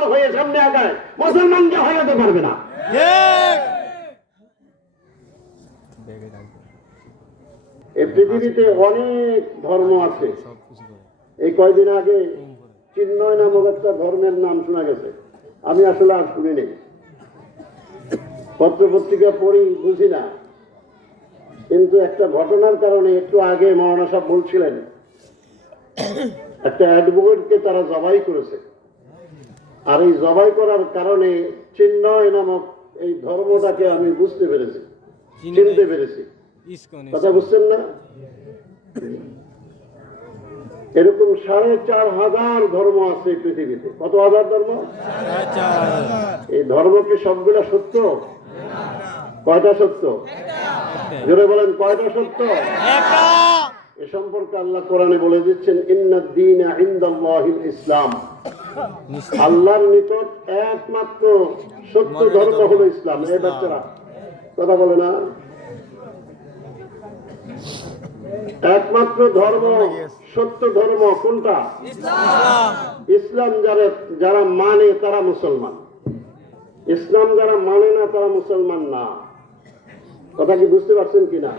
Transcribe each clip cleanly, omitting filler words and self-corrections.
মুসলমান হয়ে সামনে আগায়, মুসলমানকে হারাতে পারবে না। এই পৃথিবীতে অনেক ধর্ম আছে। এই কয়দিন আগে চিন্ময় নামক একটা ধর্মের নাম শোনা গেছে, আমি আসলে আর শুনিনি, পত্র পত্রিকা পড়ি বুঝি না, কিন্তু একটা ঘটনার কারণে একটু আগে মৌলানা সাহেব বলছিলেন একটা অ্যাডভোকেটকে তারা জবাই করেছে, আর এই জবাই করার কারণে চিন্ময় নামক এই ধর্মটাকে আমি বুঝতে পেরেছি, চিনতে পেরেছি। কথা বুঝছেন না? এরকম 4,500 ধর্ম আছে পৃথিবীতে। কত হাজার ধর্ম? এই ধর্ম কি সবগুলা সত্য? কয়টা সত্য? জোরে বলেন, কয়টা সত্য? এ সম্পর্কে আল্লাহ কোরআনে বলে দিচ্ছেন, ইন্নাদ দীনা ইনদাল্লাহিল ইসলাম, আল্লাহর নিকট একমাত্র সত্য ধর্ম হলো ইসলাম। এই বাচ্চারা কথা বলে না? একমাত্র ধর্ম, সত্য ধর্ম কোনটা? ইসলাম। যারা মানে তারা মুসলমান, ইসলাম যারা মানে না তারা মুসলমান না। কথা কি বুঝতে পারছেন কিনা?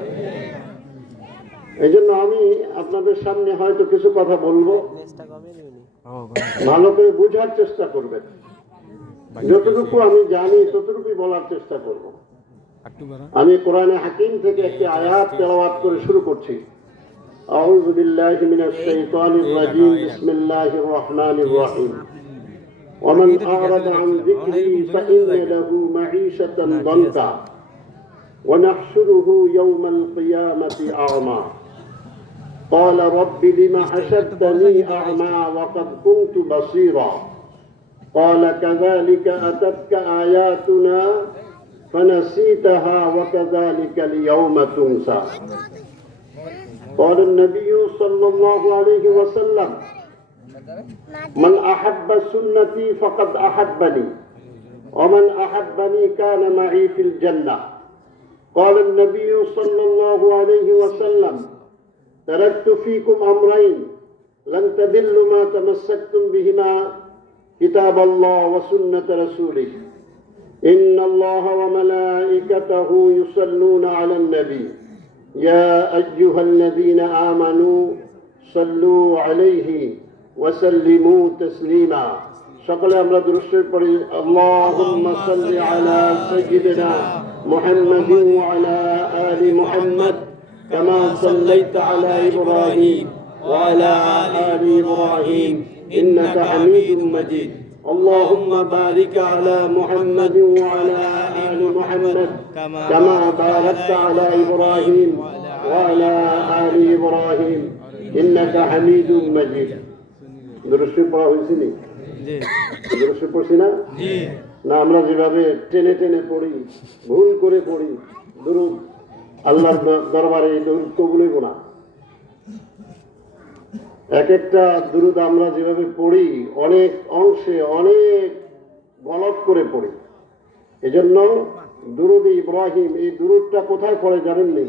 এই জন্য আমি আপনাদের সামনে হয়তো কিছু কথা বলবো, ভালো করে বুঝার চেষ্টা করবেন। যতটুকু আমি জানি ততটুকুই বলার চেষ্টা করব। আমি কোরআনে হাকিম থেকে একটি আয়াত তেলাওয়াত করে শুরু করছি। আউযু বিল্লাহি মিনাশ শাইতানির রাজীম, বিসমিল্লাহির রহমানির রহিম। ওয়া মান আ'রাদা আন যিকরি ফাইন্না লাহু মাঈশাতান দানকা ওয়া নাহশুরুহু ইয়াওমাল কিয়ামাতি আ'মা ক্বালা রাব্বি লিমা হাশারতানি আ'মা ওয়া ক্বাদ কুনতু বাসীরা ক্বালা কাযালিকা আতাতকা আয়াতুনা فنسيتها وكذلك اليوم تنسى قال النبي صلى الله عليه وسلم من أحب سنتي فقد أحبني ومن أحبني كان معي في الجنة قال النبي صلى الله عليه وسلم تركت فيكم أمرين لن تضلوا ما تمسكتم بهما كتاب الله وسنة رسوله إن الله وملائكته يصلون على النبي يا أيها الذين آمنوا صلوا عليه وسلموا تسليما সকলে আমরা দুরূদ পড়ি। আল্লাহুম্মা সাল্লি আলা সাইয়্যিদিনা মুহাম্মাদিন ওয়া আলা আলি মুহাম্মাদ কামা সাল্লাইতা আলা ইব্রাহিম ওয়া আলা আলি ইব্রাহিম ইন্নাকা হামিদুম মাজিদ। اللهم بارك على محمد وعلى آل محمد كما باركت على إبراهيم وعلى آل إبراهيم إنك حميد مجيد। দুরূদ পড়া হয়েছে নি? দুরূদ পড়ছি না? না, আমরা যেভাবে টেনে টেনে পড়ি, ভুল করে পড়ি দুরূদ, আল্লাহর দরবারে দুরূদ কবুল হইব না। এক একটা দুরূদ আমরা যেভাবে পড়ি অনেক অংশে অনেক গলত করে পড়ি। এজন্য দুরূদ ইব্রাহিম, এই দুরূদটা কোথায় পড়ে জানেননি?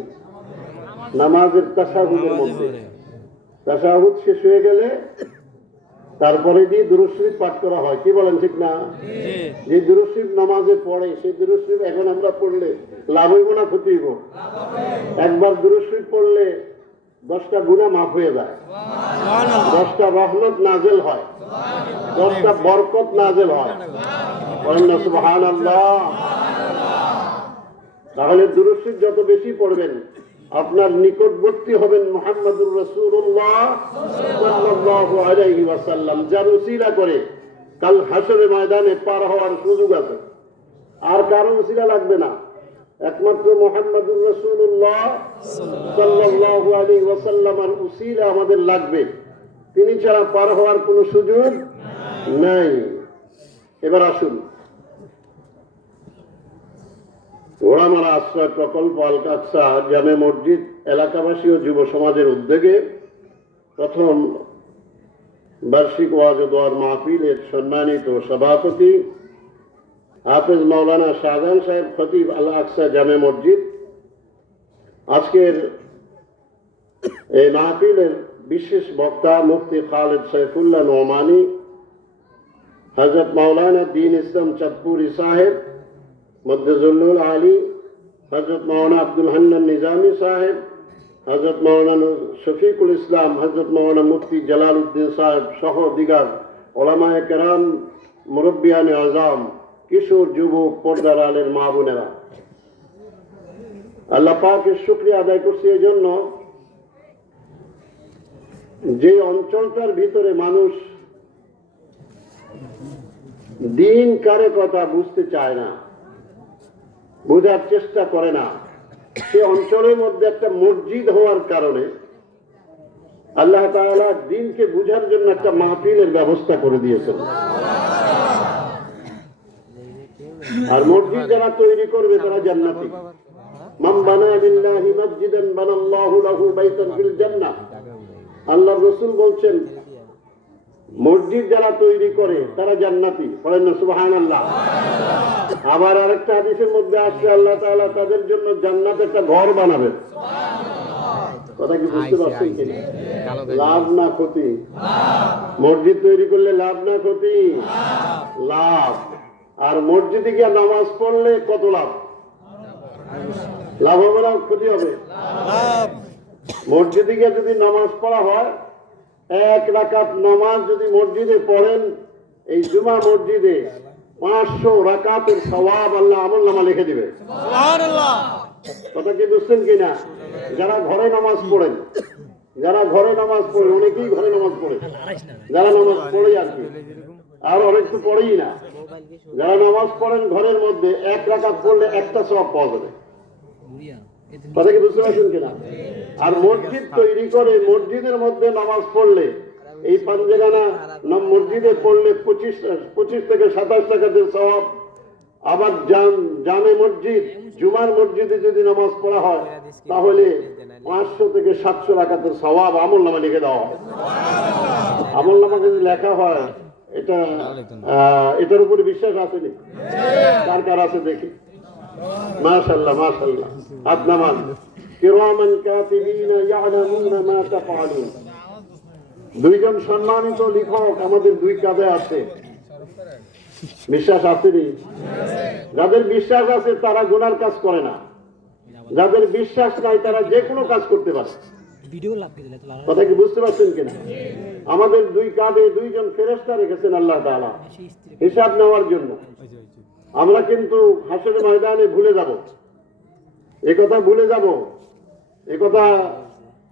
নামাজের তাশাহুদের মধ্যে। তাশাহুদ শেষ হয়ে গেলে তারপরে দিয়ে দুরূদ শরীফ পাঠ করা হয়। কি বলেন, ঠিক না? যে দুরূদ শরীফ নামাজে পড়ে সেই দুরূদ শরীফ এখন আমরা পড়লে লাভ হইব না ক্ষতি হইব? একবার দুরূদ শরীফ পড়লে 10টা গুনাহ মাফ হয়ে যায়, 10টা রহমত নাযিল হয়, 10টা বরকত নাযিল হয়। বলেন না সুবহানাল্লাহ। তাহলে দুরূদ শরীফ যত বেশি পড়বেন আপনার নিকটবর্তী হবেন মুহাম্মদুর রাসূলুল্লাহ সাল্লাল্লাহু আলাইহি ওয়াসাল্লাম, যার উসিলা করে কাল হাসরের ময়দানে পার হওয়ার সুযোগ আছে। আর কারো উসিলা লাগবে না, একমাত্র মুহাম্মদুর রাসূলুল্লাহ সাল্লাল্লাহু আলাইহি ওয়াসাল্লামের উসিলা আমাদের লাগবে। তিনি ছাড়া পার হওয়ার কোনো সুযোগ নাই। এবার আসুন, ঘোড়ামারা আশ্রয় প্রকল্প আল আকসা জামে মসজিদ এলাকাবাসী ও যুব সমাজের উদ্যোগে প্রথম বার্ষিক ওয়াজ ও দোয়ার মাহফিলের সম্মানিত সভাপতি হাফেজ মাওলানা শাহজাহান সাহেব খতিব আল আকসা জামে মসজিদ, আজকের এই মাহফিলের বিশেষ বক্তা মুফতি খালেদ সাইফুল্লাহ নোমানী, হযরত মাওলানা দ্বীন ইসলাম চাঁদপুরি সাহেব মদ্দাজুল্লুল আলী, হযরত মাওলানা আব্দুল হান্নান নিজামী সাহেব, হযরত মাওলানা শফিকুল ইসলাম, হযরত মাওলানা মুফতি জালাল উদ্দিন সাহেব সহ দিগার ওলামায়ে কেরাম, মুরব্বিয়ানে আজম, কিশোর যুবক, পর্দার আলের মা বোনেরা, আল্লাহ পাকের শুকরিয়া আদায় করছি এই জন্য যে অঞ্চলটার ভিতরে মানুষ দিন কারে কথা বুঝতে চায় না, বোঝার চেষ্টা করে না, সে অঞ্চলের মধ্যে একটা মসজিদ হওয়ার কারণে আল্লাহ তাআলা দিনকে বুঝার জন্য একটা মাহফিলের ব্যবস্থা করে দিয়েছেন। আর মসজিদ যারা তৈরি করবে তারা জান্নাতি। মান বানা লিল্লাহি মসজিদান বানাল্লাহু লাহু বাইতান ফিল জান্নাহ। আল্লাহর রাসূল বলছেন মসজিদ যারা তৈরি করে তারা জান্নাতি। বলেন না সুবহানাল্লাহ। আবার আরেকটা হাদিসের মধ্যে আসছে আল্লাহ তাআলা তাদের জন্য জান্নাতে একটা ঘর বানাবেন। কথা কি বুঝতে পারছেন কি? লাভ না ক্ষতি? মসজিদ তৈরি করলে লাভ না ক্ষতি? লাভ। আর মসজিদে গিয়ে নামাজ পড়লে কত লাভ? লাভ হবে না ক্ষতি হবে? মসজিদে গিয়ে যদি নামাজ পড়া হয়, এক রাকাত নামাজ যদি মসজিদে পড়েন, এই জুমা মসজিদে 500 রাকাতের সওয়াব আল্লাহ আমলনামা লিখে দিবে। সুবহানাল্লাহ। কথা কি বুঝছেন কিনা? যারা ঘরে নামাজ পড়েন, যারা ঘরে নামাজ পড়ে, অনেকেই ঘরে নামাজ পড়ে, যারা নামাজ পড়ে আর কি, আর অনেক তো পড়েই না, যারা নামাজ পড়েন ঘরের মধ্যে এক রাকাত পড়লে একটা সওয়াব পাওয়া যাবে। কথা কি বুঝতে পারছেন কিনা? আর মসজিদ তৈরি করে মসজিদের মধ্যে নামাজ পড়লে, এই পাঞ্জেগানা মসজিদে পড়লে 25 থেকে 27 টাকাদের সওয়াব। আবার জামে মসজিদ, জুমার মসজিদে যদি নামাজ পড়া হয় তাহলে 500 থেকে 700 রাকাতের সওয়াব আমলনামা লিখে দেওয়া হয়। আমলনামা যদি লেখা হয়, এটার উপরে বিশ্বাস আসেনি? কার কার আছে দেখি? মাশাআল্লাহ মাশাআল্লাহ। হাত নামান। কিরামান কাতিবিনা ইয়ালামুনা মা তাফআলুন। দুইজন সম্মানিত লেখক আমাদের দুই কাঁধে আছে। বিশ্বাস আসেনি? যাদের বিশ্বাস আছে তারা গুনার কাজ করে না, যাদের বিশ্বাস নাই তারা যে কোনো কাজ করতে পারে। কথা কি বুঝতে পারছেন কিনা? আমাদের দুই কাঁধে দুইজন ফেরেশতা রেখেছেন আল্লাহ তাআলা হিসাব নেওয়ার জন্য। আমরা কিন্তু হাসরের ময়দানে ভুলে যাব, একথা ভুলে যাব। একথা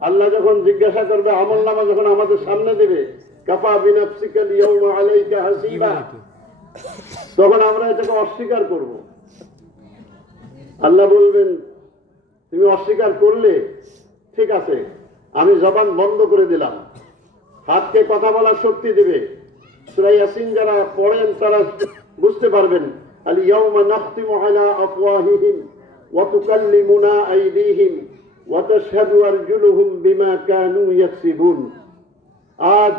আল্লাহ যখন জিজ্ঞাসা করবে, আমলনামা যখন আমাদের সামনে দেবে, কাফা বিনাফসিকা ইয়াউমা আলাইকা হাসিবা, তখন আমরা এটাকে অস্বীকার করব। আল্লাহ বলবেন তুমি অস্বীকার করলে ঠিক আছে, আমি জবান বন্ধ করে দিলাম, হাতকে কথা বলার শক্তি দেবে। সূরা ইয়াসিন যারা পড়েন তারা বুঝতে পারবেন। আল ইয়াউমা নাখতিমু আলা আফওয়াহিহিম ওয়া তুকাল্লিমুনা আইদিহিম ওয়া তাশহাদু আরজুলুহুম বিমা কানু ইয়াকসিবুন। আজ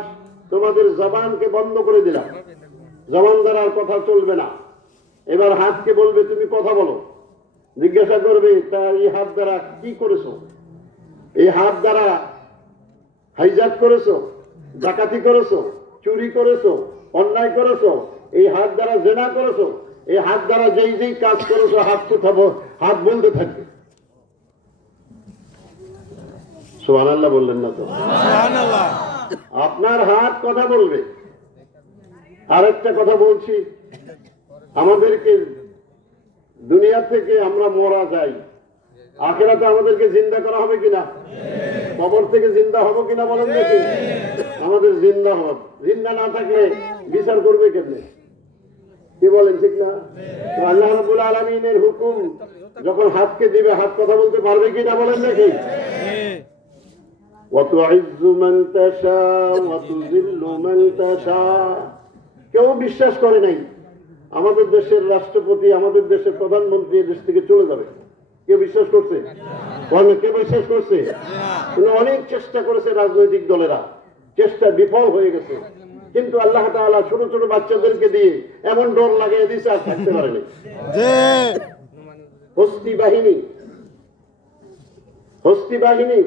তোমাদের জবানকে বন্ধ করে দিলাম, জবান দ্বারা আর কথা চলবে না। এবার হাতকে বলবে তুমি কথা বলো। জিজ্ঞাসা করবে তা এই হাত দ্বারা কি করেছো? এই হাত দ্বারা হাইজাক করেছো, ডাকাতি করেছো, চুরি করেছো, অন্যায় করেছো, এই হাত দ্বারা জেনা করেছো, এই হাত দ্বারা যেই যেই কাজ করেছো হাত বলতে থাকবে। সুবহানাল্লাহ বললেন না তো? সুবহানাল্লাহ। আপনার হাত কথা বলবে। আরেকটা কথা বলছি, আমাদেরকে দুনিয়া থেকে আমরা মরা যাই, আখিরাতে আমাদেরকে জিন্দা করা হবে কিনা? কবর থেকে জিন্দা হবো কিনা বলেন দেখি? আমাদের জিন্দা হব। জিন্দা না থাকলে বিচার করবে কেমনে? কি বলেন, ঠিক না? আল্লাহ রাব্বুল আলামিনের হুকুম যখন হাতকে দিবে, হাত কথা বলতে পারবে কিনা বলেন দেখি? ওয়া তু'ইজ্জু মান তাশা ওয়া তুযিল্লু মান তাশা। কেউ বিশ্বাস করে নাই আমাদের দেশের রাষ্ট্রপতি, আমাদের দেশের প্রধানমন্ত্রী দেশ থেকে চলে যাবে। কেউ বিশ্বাস করছে? কেউ বিশ্বাস করছে? অনেক চেষ্টা করেছে রাজনৈতিক দলেরা, চেষ্টা বিফল হয়ে গেছে। কিন্তু আল্লাহ তাআলা ছোট ছোট বাচ্চাদেরকে দিয়ে এমন ডর লাগিয়ে দিয়েছে আর থাকতে পারেনি। হস্তি বাহিনী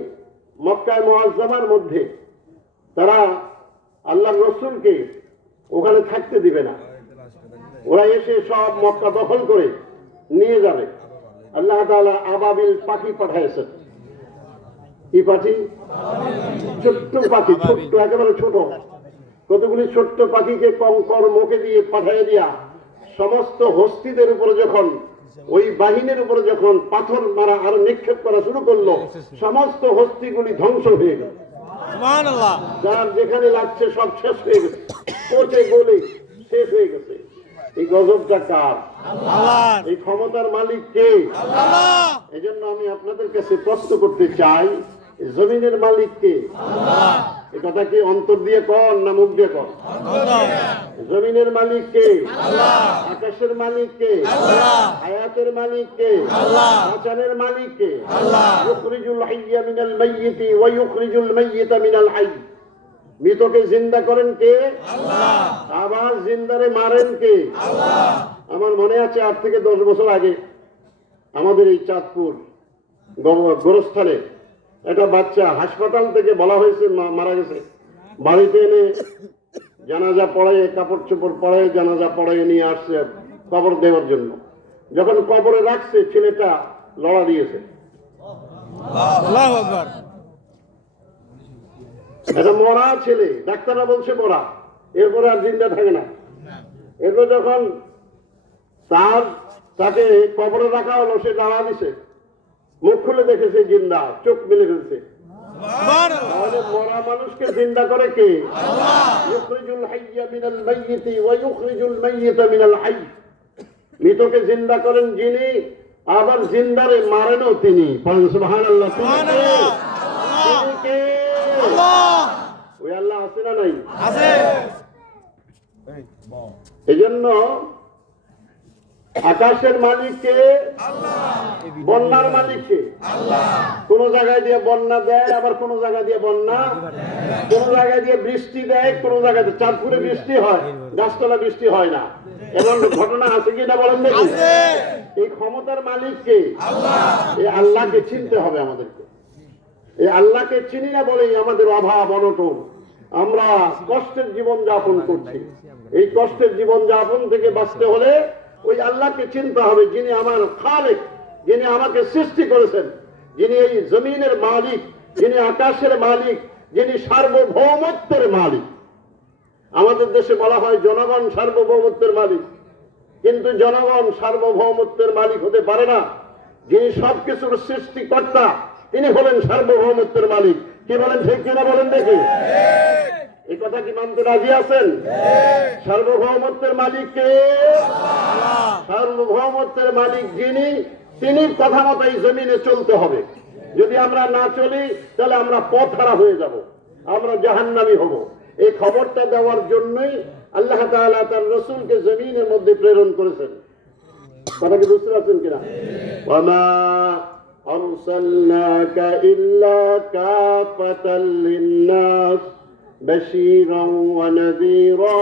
মক্কায় মুআজ্জামার মধ্যে তারা আল্লাহর রাসূলকে ওখানে থাকতে দিবে না। ওরা এসে সব মক্কা দখল করে নিয়ে যাবে। আল্লাহ তাআলা আবাবিল পাখি পাঠাইছেন। কি পাখি? ছোট্ট পাখি, ছোট্ট, একেবারে ছোট। কতগুলি ছোট্ট পাখিকে কঙ্কর মুখে দিয়ে পাঠিয়ে দিয়া সমস্ত হস্তিদের উপরে যখন, ওই বাহিনীর উপরে যখন পাথর মারা আর নিক্ষেপ করা শুরু করলো, সমস্ত হস্তিগুলি ধ্বংস হয়ে গেল। সুবহানাল্লাহ। যার যেখানে লাগছে সব শেষ হয়ে গেছে, পচে গলে শেষ হয়ে গেছে। এই গজবটা কার? আল্লাহর। এই ক্ষমতার মালিক কে? আল্লাহ। এজন্য আমি আপনাদের কাছে প্রশ্ন করতে চাই, জমিনের মালিক কে? আল্লাহ। এই কথা কি অন্তর দিয়ে কন না মুখ দিয়ে কন? জমিনের মালিক কে? আল্লাহ। আকাশের মালিক কে? আল্লাহ। হায়াতের মালিক কে? আল্লাহ। বাঁচানোর মালিক কে? আল্লাহ। ইউখরিজুল হাইয়্যা মিনাল মাইয়্যিতি ওয়া ইউখরিজুল মাইয়্যিতা মিনাল হাইয়্য। মৃতকে জিন্দা করেন কে? আল্লাহ। আবার জিন্দারে মারেন কে? আল্লাহ। আমার মনে আছে 8 থেকে 10 বছর আগে আমাদের এই চাঁদপুর গোরস্থানে একটা বাচ্চা হাসপাতাল থেকে বলা হয়েছে মারা গেছে। বাড়িতে এনে জানাজা পড়ায়, কাপড় চোপড় পড়ায় জানাজা পড়ায় নিয়ে আসছে কবর দেওয়ার জন্য। যখন কবরে রাখছে, ছেলেটা লড়া দিয়েছে। আল্লাহু আকবার। এটা মরা ছেলে, ডাক্তাররা বলছে মরা, এরপরে আর জিন্দা থাকে না। এরপর যখন তাকে কবরে রাখা হলো, সে দাঁড়া দিছে, মুখ খুলে দেখেছে জিন্দা, চোখ মেলে ফেলছে। তাহলে মরা মানুষকে জিন্দা করে কে? আল্লাহ। ইউখরিজুল হাইয়্যা মিনাল মাইয়্যিতি ওয়া ইউখরিজুল মাইয়্যিতা মিনাল হাইয়্য। মৃতকে জিন্দা করেন যিনি, আবার জিন্দারে মারেনও তিনি। সুবহানাল্লাহ। তিনি কে? আল্লাহ। ওই আল্লাহ আছে না নাই? আছে। এজন্য আকাশের মালিক কে? আল্লাহ। বন্যার মালিক কে? আল্লাহ। কোন জায়গায় দিয়ে বন্যা দেয়, আবার কোন জায়গায় দিয়ে বন্যা, কোন জায়গায় দিয়ে বৃষ্টি দেয়, কোন জায়গায় চাঁদপুরে বৃষ্টি হয়, গাছতলা বৃষ্টি হয় না। এমন ঘটনা আছে কিনা বলেন দেখি? এই ক্ষমতার মালিক কে? আল্লাহ। এই আল্লাহকে চিনতে হবে আমাদেরকে। এই আল্লাহকে চিনি না বলেই আমাদের অভাব অনটন, আমরা কষ্টের জীবন যাপন করছি। এই কষ্টের জীবন যাপন থেকে বাঁচতে হলে ওই আল্লাহকে চিনতে হবে, যিনি আমার খালেক, যিনি আমাকে সৃষ্টি করেছেন, যিনি এই জমিনের মালিক, যিনি আকাশের মালিক, যিনি সার্বভৌমত্বের মালিক। আমাদের দেশে বলা হয় জনগণ সার্বভৌমত্বের মালিক, কিন্তু জনগণ সার্বভৌমত্বের মালিক হতে পারে না। যিনি সবকিছুর সৃষ্টিকর্তা, তিনি হলেন সার্বভৌমত্বের মালিক। কি বলেন, ঠিক কিনা বলেন দেখি? এই কথা কি মানতে রাজি আছেন? সার্বভৌমত্বের মালিক কে? সার্বভৌমত্বের মালিক যিনি, তিনি কথা মতো এই জমিনে চলতে হবে। যদি আমরা না চলি, তাহলে আমরা পথহারা হয়ে যাব, আমরা জাহান্নামী হব। এই খবরটা দেওয়ার জন্যই আল্লাহ তাআলা তার রাসূলকে জমিনের মধ্যে প্রেরণ করেছেন। কথা কি বুঝতে পারছেন কিনা? ওয়ামা আরসালনাকা ইল্লা কাফাতাল লিন্নাস বাশীরান ওয়া নাযীরা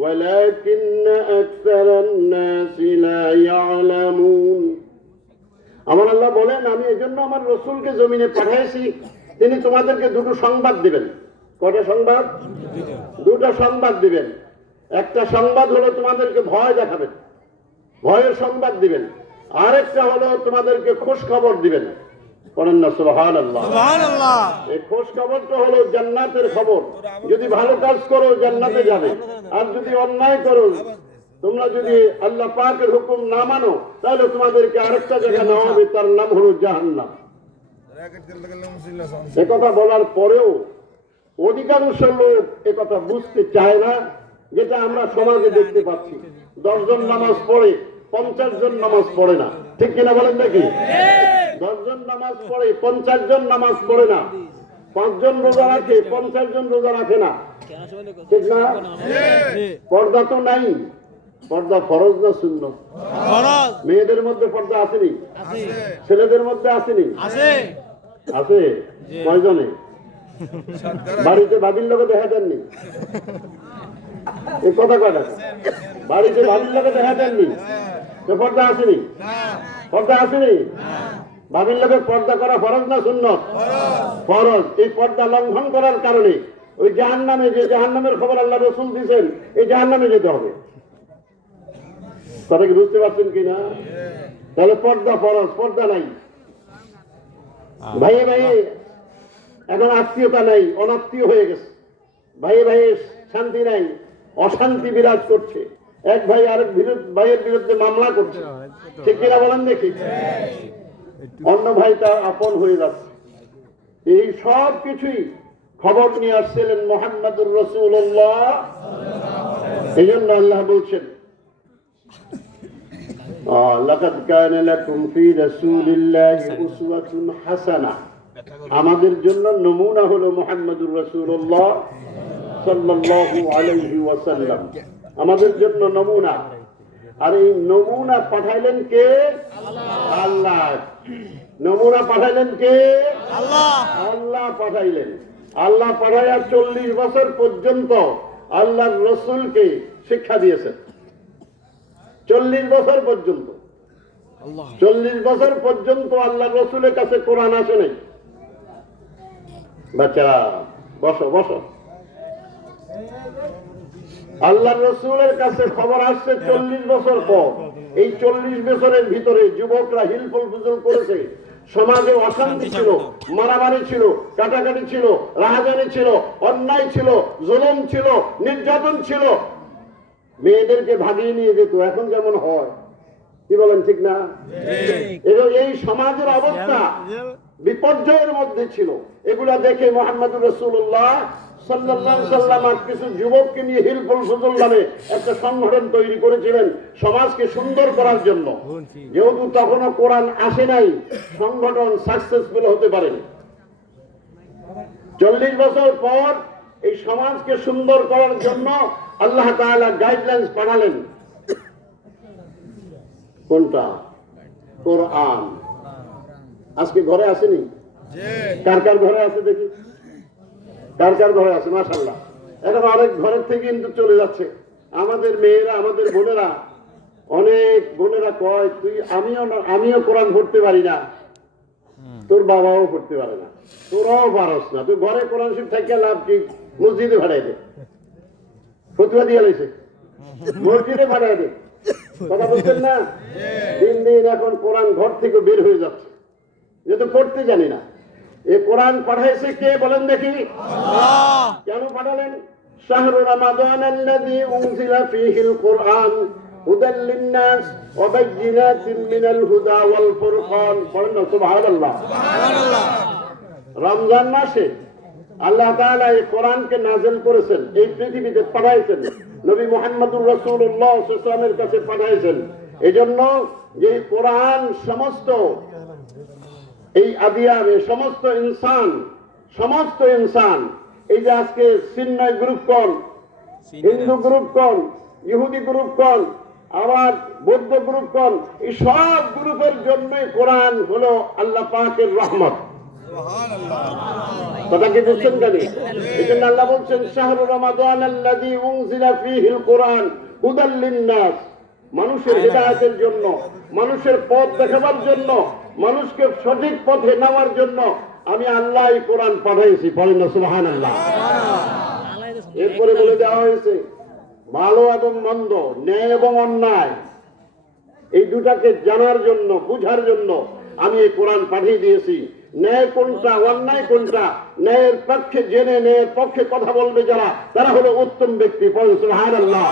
ওয়ালাকিন্না আকসারান নাসি লা ইয়ালামুন। আমার আল্লাহ বলেন, আমি এজন্য আমার রাসূলকে জমিনে পাঠিয়েছি, তিনি তোমাদেরকে দুটো সংবাদ দিবেন। কয়টা সংবাদ? দুটো সংবাদ দিবেন। একটা সংবাদ হলো তোমাদেরকে ভয় দেখাবেন, ভয়ের সংবাদ দিবেন। আরেকটা হলো তোমাদেরকে খোঁজ খবর দিবেন। পড়েন না সুবহানাল্লাহ। সুবহানাল্লাহ। এই খোঁজ খবরটা হলো জান্নাতের খবর। যদি ভালো কাজ করো জান্নাতে যাবে, আর যদি অন্যায় করো, তোমরা যদি আল্লাহ পাকের হুকুম না মানো, তাহলে তোমাদেরকে আরেকটা জায়গা নেওয়া হবে, তার নাম হলো জাহান্নাম। একথা বলার পরেও অধিকাংশ লোক একথা বুঝতে চায় না, যেটা আমরা সমাজে দেখতে পাচ্ছি। 10 জন নামাজ পড়ে, 50 জন নামাজ পড়ে না। ঠিক কিনা বলেন দেখি? 10 জন নামাজ পড়ে, 50 জন নামাজ পড়ে না। 5 জন রোজা রাখে, 50 জন রোজা রাখে না। ঠিক না? পর্দা তো নাই। পর্দা ফরজ না সুন্নাত? ফরজ। মেয়েদের মধ্যে পর্দা আসেনি? ছেলেদের মধ্যে আসেনি? আছে। কয়জনে? বাড়িতে ভাবির লোকে দেখা দেননি? এই কথা কয়টা? বাড়িতে ভাবির লোকে দেখা দেননি? তো পর্দা আসেনি? পর্দা আসেনি? ভাবির লোকে পর্দা করা ফরজ না সুন্নাত? ফরজ। এই পর্দা লঙ্ঘন করার কারণে ওই জাহান্নামে, যে জাহান্নামের খবর আল্লাহ রসুল দিয়েছেন, এই জাহান্নামে যেতে হবে। কথা কি বুঝতে পারছেন কিনা? তাহলে পর্দা ফরজ, পর্দা নাই। ভাইয়ে ভাইয়ে এখন আত্মীয়তা নাই, অনাত্মীয় হয়ে গেছে। ভাইয়ে ভাইয়ে শান্তি নাই, অশান্তি বিরাজ করছে। এক ভাই আরেক ভাইয়ের বিরুদ্ধে মামলা করছে, ঠিক কিনা বলেন দেখি? অন্য ভাই তার আপন হয়ে যাচ্ছে। এই সব কিছুই খবর নিয়ে আসছিলেন মুহাম্মদুর রাসূলুল্লাহ। এই জন্য আল্লাহ বলছেন, লাকাদ কানা লাকুম ফি রাসূলিল্লাহি উসওয়াতুন হাসানাহ। আমাদের জন্য নমুনা হলো মুহাম্মদুর রাসূলুল্লাহ সাল্লাল্লাহু আলাইহি ওয়াসাল্লাম, আমাদের জন্য নমুনা। আর এই নমুনা পাঠাইলেন কে? আল্লাহ। নমুনা পাঠাইলেন কে? আল্লাহ। আল্লাহ পাঠাইলেন। আল্লাহ পাঠাইয়া 40 বছর পর্যন্ত আল্লাহর রসুলকে শিক্ষা দিয়েছেন। 40 বছর পর্যন্ত, 40 বছর পর্যন্ত আল্লাহর রসুলের কাছে কোরআন আসে নাই। বাচ্চারা বসো বসো। আল্লাহর রসুলের কাছে খবর আসছে 40 বছর পর। এই 40 বছরের ভিতরে যুবকরা হিলফুল ফুজুল করেছে, সমাজে অশান্তি ছিল, মারামারি ছিল, কাটাকাটি ছিল, রাহাজানি ছিল, অন্যায় ছিল, জুলুম ছিল, নির্যাতন ছিল। মেয়েদেরকে ভাগিয়ে নিয়ে যেত, এখন যেমন হয়। কি বলেন, ঠিক না? এই সমাজের অবস্থা বিপর্যয়ের মধ্যে ছিল। এগুলা দেখে মুহাম্মদুর রাসূলুল্লাহ সাল্লাল্লাহু আলাইহি ওয়াসাল্লাম কিছু যুবককে নিয়ে হিলফুল ফুজুল নামে একটা সংগঠন তৈরি করেছিলেন সমাজকে সুন্দর করার জন্য। যেহেতু তখনও কোরআন আসে নাই, সংগঠন সাকসেসফুল হতে পারেনি। 40 বছর পর এই সমাজকে সুন্দর করার জন্য আল্লাহ তাআলা গাইডলাইন্স পাঠালেন। কোনটা? কোরআন। আজকে ঘরে আসেনি? কার কার ঘরে আছে দেখি? কার কার ঘরে আছে? মাশাআল্লাহ। এখন অনেক ঘরের থেকে কিন্তু চলে যাচ্ছে। আমাদের মেয়েরা, আমাদের বোনেরা, অনেক বোনেরা কয়, তুই আমিও কোরআন পড়তে পারি না, তোর বাবাও পড়তে পারে না, তোরাও পারস না, তুই ঘরে কোরআন শরীফ থেকে লাভ কি? মসজিদে ভাড়াই দে। ফতুয়া দিয়ে লাইছে, মসজিদে ভাড়াই দে। কথা বলছেন না? দিন দিন এখন কোরআন ঘর থেকে বের হয়ে যাচ্ছে, যেহেতু পড়তে জানি না। এই কোরআন পাঠাইছে কে বলেন দেখি? আল্লাহ। কেন পাঠালেন? শাহরু রমাদান আল্লাযী উনজিলা ফীহিল কুরআন হুদাল লিন-নাস ওয়া বায়্যিনাতিন মিনাল হুদা ওয়াল ফুরকান। পড়েন না সুবহানাল্লাহ। সুবহানাল্লাহ। রমজান মাসে আল্লাহ তাআলা এই কোরআনকে নাযিল করেছেন, এই পৃথিবীতে পাঠাইছেন, নবী মুহাম্মদুর রাসূলুল্লাহ সাল্লাল্লাহু আলাইহি ওয়াসাল্লামের কাছে পাঠাইছেন। এজন্য যে কোরআন সমস্ত এই আদিয়ামে সমস্ত ইনসান, এই যে আজকে সিন্নাই গ্রুপ কল, হিন্দু গ্রুপ কল, ইহুদি গ্রুপ কল, আবার বৌদ্ধ গ্রুপ কল, এই সব গ্রুপের জন্য কোরআন হলো আল্লাহ পাকের রহমত। কথা কি বুঝছেন? কেন এই জন্য আল্লাহ বলছেন, শাহরু রমাদান আল্লাযী উনজিলা ফীহিল কুরআন হুদাল লিন-নাস, মানুষের হিদায়াতের জন্য, মানুষের পথ দেখাবার জন্য, মানুষকে সঠিক পথে নেওয়ার জন্য আমি আল্লাহ এই কোরআন পাঠাইছি। বলেন না সুবহানাল্লাহ। এরপরে বলে দেওয়া হয়েছে, ভালো এবং মন্দ, ন্যায় এবং অন্যায়, এই দুটাকে জানার জন্য, বুঝার জন্য আমি এই কোরআন পাঠিয়ে দিয়েছি। ন্যায় কোনটা, অন্যায় কোনটা, ন্যায়ের পক্ষে জেনে ন্যায়ের পক্ষে কথা বলবে যারা, তারা হলো উত্তম ব্যক্তি। বলেন সুবহানাল্লাহ।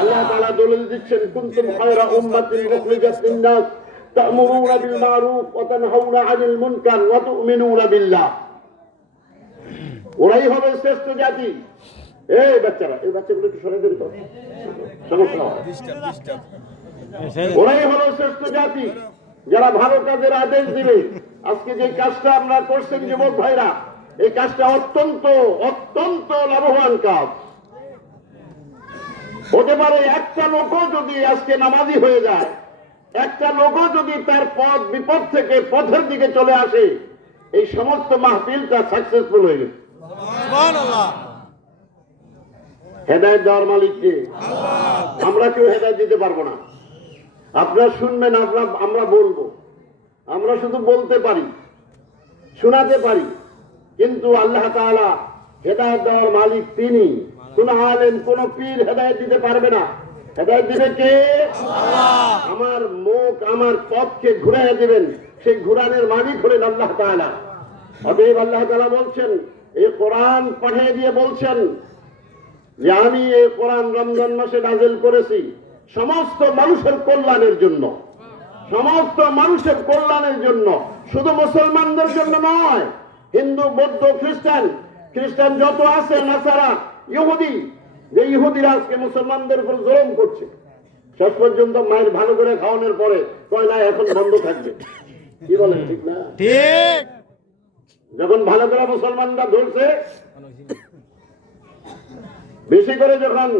আল্লাহ তাআলা দলিল দিচ্ছেন, কুনতুম খায়রা উম্মাতিন উখরিজাত লিন-নাস তা'মুরুনা বিল মা'রুফ ওয়া তানহাউনা 'আনিল মুনকার ওয়া তু'মিনুনা বিল্লাহ। ওরাই হবে শ্রেষ্ঠ জাতি। এই বাচ্চারা, এই বাচ্চাগুলো একটু সরে দেন তো, সমস্যা হয়। ওরাই হলো শ্রেষ্ঠ জাতি যারা ভালো কাজের আদেশ দিবে। আজকে যে কাজটা আমরা করছেন যুবক ভাইরা, এই কাজটা অত্যন্ত অত্যন্ত লাভবান কাজ হতে পারে। একটা লোকও যদি আজকে নামাজি হয়ে যায়, একটা লোকও যদি তার পথ বিপদ থেকে পথের দিকে চলে আসে, এই সমস্ত মাহফিলটা সাকসেসফুল হয়ে গেছে। সুবহানাল্লাহ। হেদায়েত দেওয়ার মালিক কে? আল্লাহ। আমরা কেউ হেদায়েত দিতে পারবো না। আপনারা শুনবেন, আমরা বলবো, আমরা শুধু বলতে পারি, শোনাতে পারি, কিন্তু আল্লাহ তাআলা হেদায়েত দেওয়ার মালিক তিনি। কোন আলেম কোন পীর হেদায়েত দিতে পারবে না। হেদায়েত দিবে কে? আল্লাহ। আমার মুখ আমার পথকে ঘুরাইয়া দিবেন, সেই ঘুরানের মালিক হলেন আল্লাহ তাআলা। অতএব আল্লাহ তাআলা বলছেন, এই কোরআন পাঠিয়ে দিয়ে বলছেন যে আমি এই কোরআন রমজান মাসে নাযিল করেছি সমস্ত মানুষের কল্যাণের জন্য, সমস্ত মানুষের কল্যাণের জন্য, শুধু মুসলমানদের জন্য নয়। হিন্দু, বৌদ্ধ, খ্রিস্টান যত আছে, নাসারা, ইহুদি, যে ইহুদিরা আজকে মুসলমানদের উপর জুলুম করছে, শেষ পর্যন্ত মায়ের ভালো করে খাওয়ানোর পরে কয় না এখন বন্ধ থাকবে। কি বলেন, ঠিক না? ঠিক। যখন ভালো করে মুসলমানরা ধরছে, বেশি করে যখন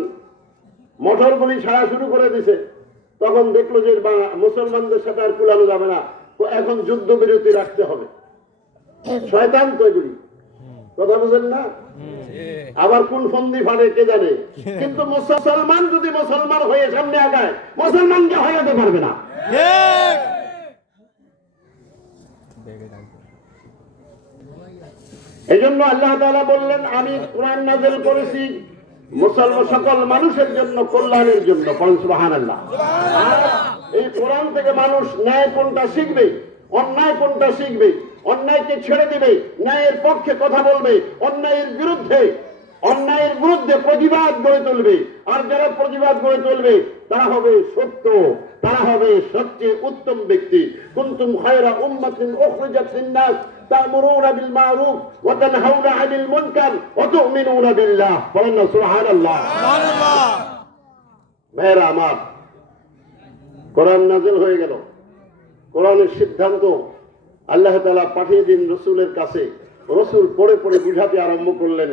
মোটরগুলি ছাড়া শুরু করে দিছে, তখন দেখলো যে মুসলমানদের সাথে আর কুলানো যাবে না, এখন যুদ্ধবিরতি রাখতে হবে। শয়তান তো এগুলি, কথা বুঝেন না? আবার কোন ফন্দি ফাড়ে কে জানে। কিন্তু মুসলমান যদি মুসলমান হয়ে সামনে আগায়, মুসলমানকে হরাতে পারবে না। এই জন্য আল্লাহ তাআলা বললেন, আমি কোরআন নাযিল করেছি মুসলমান সকল মানুষের জন্য, কল্যাণের জন্য। সুবহানাল্লাহ। আর এই কোরআন থেকে মানুষ ন্যায় কোনটা শিখবে, অন্যায় কোনটা শিখবে, অন্যায়কে ছেড়ে দিবে, ন্যায়ের পক্ষে কথা বলবে, অন্যায়ের বিরুদ্ধে প্রতিবাদ গড়ে তুলবে। আর যারা প্রতিবাদ গড়ে তুলবে তারা হবে সত্য, তারা হবে সবচেয়ে উত্তম ব্যক্তি। কুনতুম খায়রা উম্মাতিন উখরিজাত লিন-নাস তা'মুরুনা বিল মা'রুফ ওয়া তানহাউনা 'আনিল মুনকার ওয়া তু'মিনুনা বিল্লাহ। বলেন সুবহানাল্লাহ। সুবহানাল্লাহ। ভাইরা আমার, কোরআন নাযিল হয়ে গেল, কোরআনের সিদ্ধান্ত আল্লাহ তাআলা পাঠিয়ে দিন রাসূলের কাছে। রাসূল পড়ে পড়ে বুঝাতে আরম্ভ করলেন।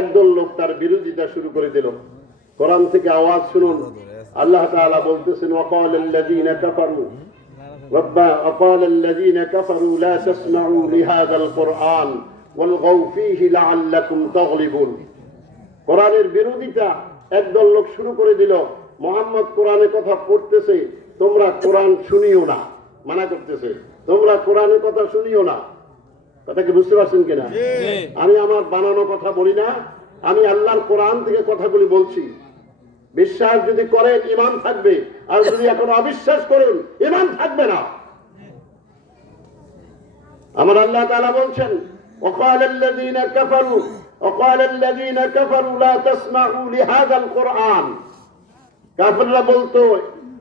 একদল লোক তার বিরোধিতা শুরু করে দিল। কোরআন থেকে আওয়াজ শুনুন, আল্লাহ তাআলা বলতেছেন, ওয়াকালাল্লাযীনা কাফারু ওয়াকালাল্লাযীনা কাফারু লা তাসমাউ লিহাযাল কুরআন ওয়ালগাউ ফীহি লাআল্লাকুম তাগলিবুন। কোরআনের বিরোধিতা একদল লোক শুরু করে দিল। মুহাম্মদ কোরআনের কথা পড়তেছে, তোমরা কোরআন শুনিও না, মানা করতেছে, তোমরা কোরআনের কথা শুনিও না। কথা কি বুঝতে পারছেন কিনা? আমি আমার বানানো কথা বলি না, আমি আল্লাহর কোরআন থেকে কথাগুলি বলছি। বিশ্বাস যদি করেন ঈমান থাকবে, আর যদি এখন অবিশ্বাস করেন ঈমান থাকবে না। আমার আল্লাহ তাআলা বলছেন, ওয়াকালাল্লাযীনা কাফারু লা তাসমাউ লিহাযাল কুরআন। কাফিররা বলতো,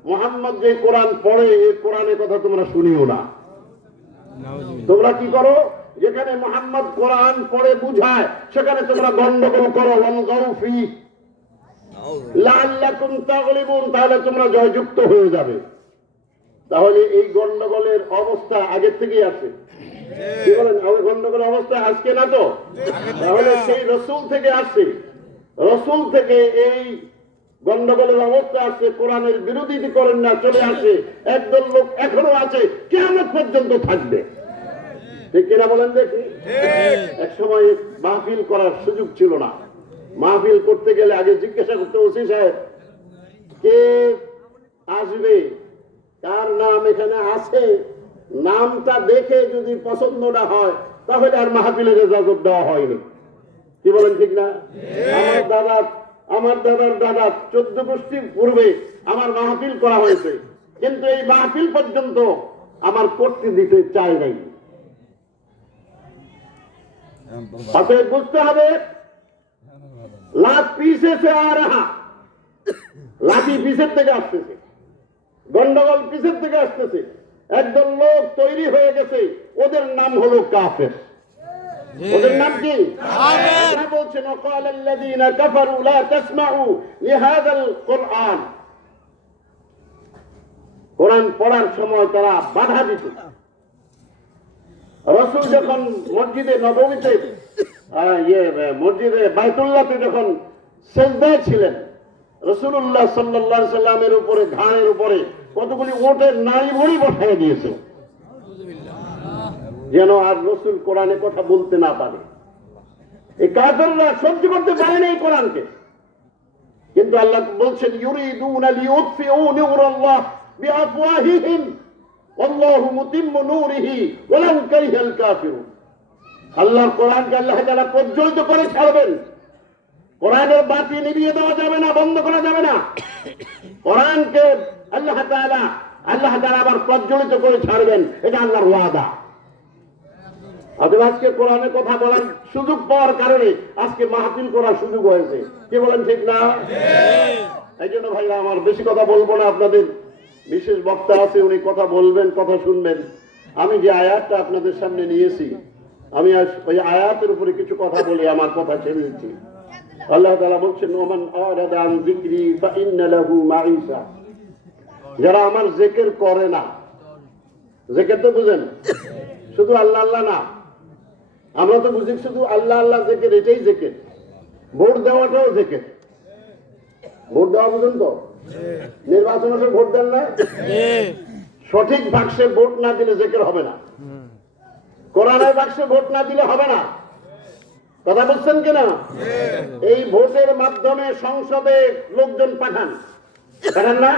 মুহাম্মদ যে কোরআন পড়ে, এই কোরআনের কথা তোমরা শুনিও না। তোমরা কি করো? যেখানে মুহাম্মদ কোরআন পড়ে বুঝায় সেখানে তোমরা গন্ডগোল করো। ওয়ালগাউ ফী লাআল্লাকুম তাগলিবুন, তাহলে তোমরা জয়যুক্ত হয়ে যাবে। তাহলে এই গন্ডগোলের অবস্থা আগের থেকেই আছে। কি বলেন? গন্ডগোলের অবস্থা আজকে না তো, তাহলে সেই রাসূল থেকে আসছে। রাসূল থেকে এই গন্ডগোলের অবস্থা আসছে। কোরআনের বিরোধিতা করেন না, চলে আসে। একদল লোক এখনো আছে, কিয়ামত পর্যন্ত থাকবে। ঠিক কিনা বলেন দেখি? এক সময় মাহফিল করার সুযোগ ছিল না। মাহফিল করতে গেলে আগে জিজ্ঞাসা করতে, ওসি সাহেব কে আসবে, কার নাম এখানে আছে, নামটা দেখে যদি পছন্দ না হয় তাহলে আর মাহফিলের ইজাজত দেওয়া হয়নি। কি বলেন, ঠিক না? আমার দাদার দাদা 14 গোষ্ঠী পূর্বে আমার মাহফিল করা হয়েছে, কিন্তু এই মাহফিল পর্যন্ত আমার করতে দিতে চায় নাই। অতএব বুঝতে হবে, লাত পিছে সে আ রাহা, লাঠি পিছের থেকে আসতেছে, গন্ডগোল পিছের থেকে আসতেছে। একদল লোক তৈরি হয়ে গেছে, ওদের নাম হলো কাফের। ওদের নাম কি? কাফের। বলছেন, ওয়াকালাল্লাযীনা কাফারু লা তাসমাউ লিহাযাল কুরআন। কোরআন পড়ার সময় তারা বাধা দিত। রাসূল যখন মসজিদে নববীতে মসজিদে বাইতুল্লাহতে যখন সিজদায় ছিলেন, রাসূলুল্লাহ সাল্লাল্লাহু আলাইহি সাল্লামের উপরে, ঘাড়ের উপরে কতগুলি ওটের নাড়ি ভুঁড়ি বসায় দিয়েছে, যেন আর রাসূল কোরআনে কথা বলতে না পারে। এই কাফেররা সহ্য করতে পারে না এই কোরআনকে। কিন্তু আল্লাহ বলছেন, ইউরিদুনা লিইউতফিউ নূরাল্লাহ বিআফওয়াহিহিম ওয়াল্লাহু মুতিম্মু নূরিহি ওয়ালাউ কারিহাল কাফিরুন। আল্লাহর কোরআনকে আল্লাহ তাআলা প্রজ্বলিত করে ছাড়বেন। কোরআনের বাতি নিভিয়ে দেওয়া যাবে না, বন্ধ করা যাবে না। কোরআনকে আল্লাহ তাআলা আবার প্রজ্বলিত করে ছাড়বেন, এটা আল্লাহর ওয়াদা। আজকে কোরআনের কথা বলার সুযোগ পাওয়ার কারণে আজকে মাহফিল করার সুযোগ হয়েছে। কি বলেন, ঠিক না? এই জন্য ভাইরা আমার বেশি কথা বলবো না, আপনাদের বিশেষ বক্তা আছে, উনি কথা বলবেন, কথা শুনবেন। আমি যে আয়াতটা আপনাদের সামনে নিয়েছি, আমি ওই আয়াতের উপরে কিছু কথা বলে আমার কথা ছেড়ে দিচ্ছি। আল্লাহ তাআলা বলছেন, ওমান আরাদা আন যিকরি ফাইন্না লাহু মাঈসা। যারা আমার জিকির করে না, জিকির তো বুঝেন, শুধু আল্লাহ আল্লাহ না, আমরা তো বুঝি শুধু আল্লাহ আল্লাহ জিকির, এটাই জিকির। ভোট দেওয়াটাও জিকির। ভোট দেওয়া বুঝেন তো? নির্বাচনে ভোট দেন না? সঠিক বাক্সে ভোট না দিলে জিকির হবে না। কোরআনের বাক্সে ভোট না দিলে হবে না। কথা বলছেন কিনা? এই ভোটের মাধ্যমে সংসদে লোকজন পাঠান না?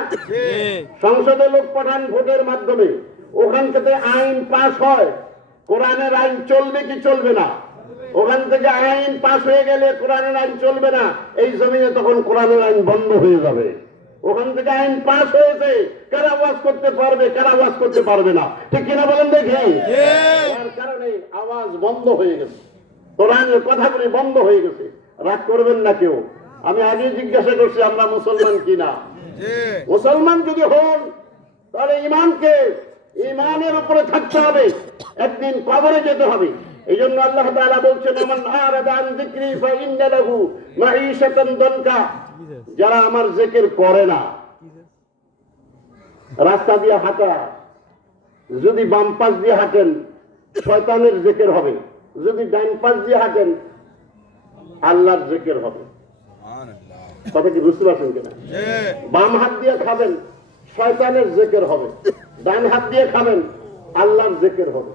সংসদে লোক পাঠান ভোটের মাধ্যমে। ওখান থেকে আইন পাস হয়, কোরআনের আইন চলবে কি চলবে না। ওখান থেকে আইন পাস হয়ে গেলে কোরআনের আইন চলবে না, এই জমিনে তখন কোরআনের আইন বন্ধ হয়ে যাবে। ওখান থেকে আইন পাস হয়েছে, কারা আওয়াজ করতে পারবে, কারা আওয়াজ করতে পারবে না, ঠিক কিনা বলেন দেখি? তার কারণে আওয়াজ বন্ধ হয়ে গেছে, কোরআনের কথাগুলি বন্ধ হয়ে গেছে। রাগ করবেন না কেউ। আমি আগে জিজ্ঞাসা করছি আমরা মুসলমান কিনা। মুসলমান যদি হন তাহলে ইমানের উপরে থাকতে হবে, একদিন কবরে যেতে হবে। এই জন্য আল্লাহ তাআলা বলছেন, মান আরাদা আন যিকরি ফাইন্না লাহু মাঈশাতান দানকা। যারা আমার জিকির করে না, রাস্তা দিয়ে হাঁটা, যদি বাম পাশ দিয়ে হাঁটেন শয়তানের জিকির হবে, যদি ডান পাশ দিয়ে হাঁটেন আল্লাহর জিকির হবে। কথা কি বুঝতে পারছেন কিনা? বাম হাত দিয়ে খাবেন শয়তানের জিকির হবে, ডান হাত দিয়ে খাবেন আল্লাহর জিকির হবে।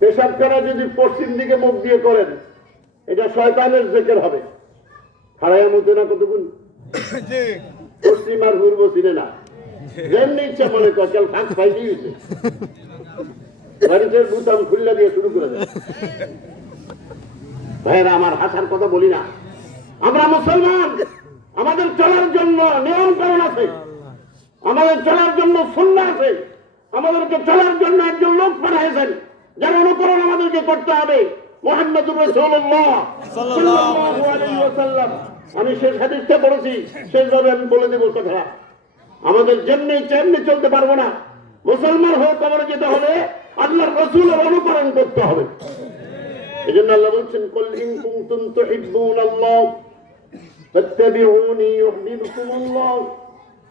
পেশাব করা যদি পশ্চিম দিকে মুখ দিয়ে করেন এটা শয়তানের জিকির হবে। হারাইয়া মুতে না কতক্ষণ পশ্চিম আর পূর্ব চিনে না, যেমনি ইচ্ছা মনে কর চল ফাঁক পাইতেই হয়েছে, বাড়িতে বুতাম খুল্লা দিয়ে শুরু করে দেয়। ভাইয়েরা আমার, হাসার কথা বলি না। আমরা মুসলমান, আমাদের চলার জন্য নিয়ম কানুন আছে, আমাদের চলার জন্য সুন্নাহ আছে, আমাদেরকে চলার জন্য একজন লোক পাঠাইছেন যার অনুকরণ আমাদেরকে করতে হবে, মুহাম্মদুর রাসূলুল্লাহ সাল্লাল্লাহু আলাইহি ওয়াসাল্লাম। আমি শেষ হাদিসটা পড়েছি, শেষভাবে আমি বলে দেব কথা। আমাদের যেমনি চলতে পারবো না। মুসলমান হয়ে কবরে যেতে হবে, আল্লাহর রাসূলের অনুকরণ করতে হবে। এই জন্য আল্লাহ বলছেন, কুল ইন কুনতুম তুহিব্বুনাল্লাহ ফাত্তাবিউনি ইউহিব্বুকুমুল্লাহ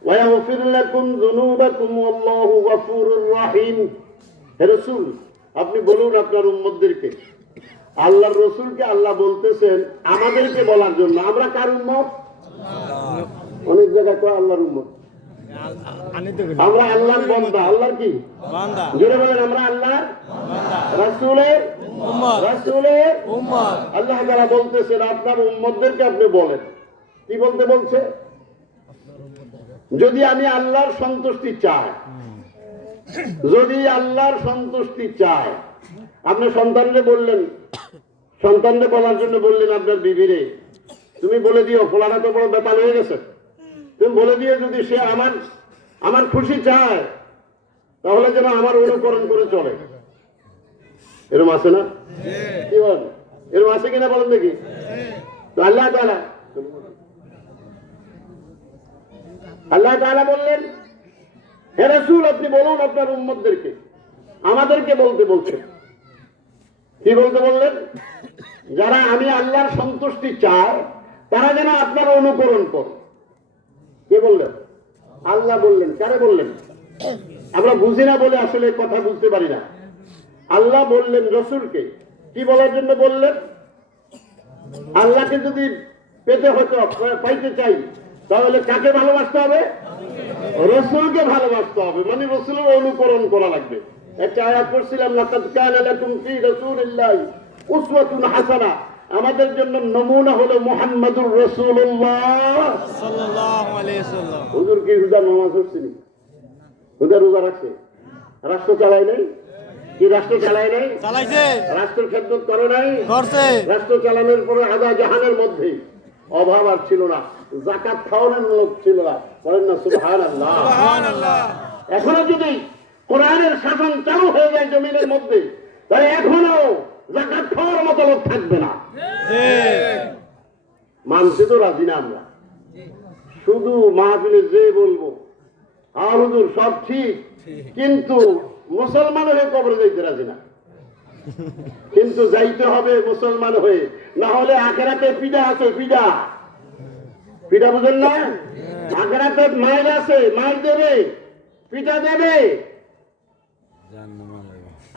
ওয়া ইয়াগফির লাকুম যুনুবাকুম ওয়াল্লাহু গফুরুর রহিম। হে রাসূল, আপনি বলুন আপনার উম্মতদেরকে, আল্লাহর রাসূলকে আল্লাহ বলতেছেন আমাদেরকে বলার জন্য। আমরা কার উম্মত? অনেক জায়গায় কয় আল্লাহর উম্মত। আমরা আল্লাহর বান্দা। আল্লাহর কি বান্দা? জোরে বলেন, আমরা আল্লাহর রাসূলের উম্মত। আল্লাহ তাআলা বলতেছেন আপনার উম্মতদেরকে আপনি বলেন। কি বলতে বলছে? যদি আমি আল্লাহর সন্তুষ্টি চাই, যদি আল্লাহর সন্তুষ্টি চাই, আপনি সন্তানরে বললেন, সন্তানরে বলার জন্য বললেন আপনার বিবিরে, তুমি বলে দিও ফলানা তো বড় বেতাল হয়ে গেছে, তুমি বলে দিও যদি সে আমার খুশি চায় তাহলে যেন আমার অনুকরণ করে চলে। এরকম আছে না? কি বলেন, এরকম আছে কিনা বলেন দেখি। তো আল্লাহ তাআলা বললেন, হে রাসূল আপনি বলুন আপনার উম্মতদেরকে, আমাদেরকে বলতে বলছেন। কি বলতে বললেন? যারা আমি আল্লাহর সন্তুষ্টি চায় তারা যেন আপনার অনুকরণ করে। কে বললেন? আল্লাহ বললেন। কারে বললেন? আমরা বুঝি না বলে আসলে কথা বুঝতে পারি না। আল্লাহ বললেন রাসূলকে। কি বলার জন্য বললেন? আল্লাহকে যদি পেতে হতো, পাইতে চাই, তাহলে কাকে ভালোবাসতে হবে? রাসূলকে ভালোবাসতে হবে, মানে রাসূলের অনুকরণ করা লাগবে। একটা আয়াত পড়ছিলাম, লাকাদ কানা লাকুম ফি রাসূলিল্লাহি উসওয়াতুন হাসানাহ। আমাদের জন্য নমুনা হলো মুহাম্মদুর রাসূলুল্লাহ সাল্লাল্লাহু আলাইহি ওয়াসাল্লাম। হুজুর কি হুজুর নামাজ পড়ছেন, হুজুর রোজা রাখছে, রাষ্ট্র চালায় নাই, কি রাষ্ট্র চালায় নাই? চালাইছে, রাষ্ট্রের খেদমত করে নাই? করছে। রাষ্ট্র চালানোর পরে আদা জাহানের মধ্যে অভাব আর ছিল না, যাকাত খাওয়ানোর লোক ছিল না। বলেন না সুবহানাল্লাহ। সুবহানাল্লাহ। এখনো যদি কোরআনের শাসন চালু হয়ে যায় জমিনের মধ্যে, তাহলে এখনো যাকাত খাওয়ার মতো লোক থাকবে না। মানতে তো রাজি না আমরা, শুধু মাহফিলে যে বলবো আর হুজুর সব ঠিক, কিন্তু মুসলমান হয়ে কবরে যাইতে রাজি না। কিন্তু যাইতে হবে মুসলমান হয়ে, না হলে আখেরাতে পিডা আছে, পিডা পিডা বুঝেন না? আখেরাতে মায়ের আছে, মার দেবে, পিঠা দেবে,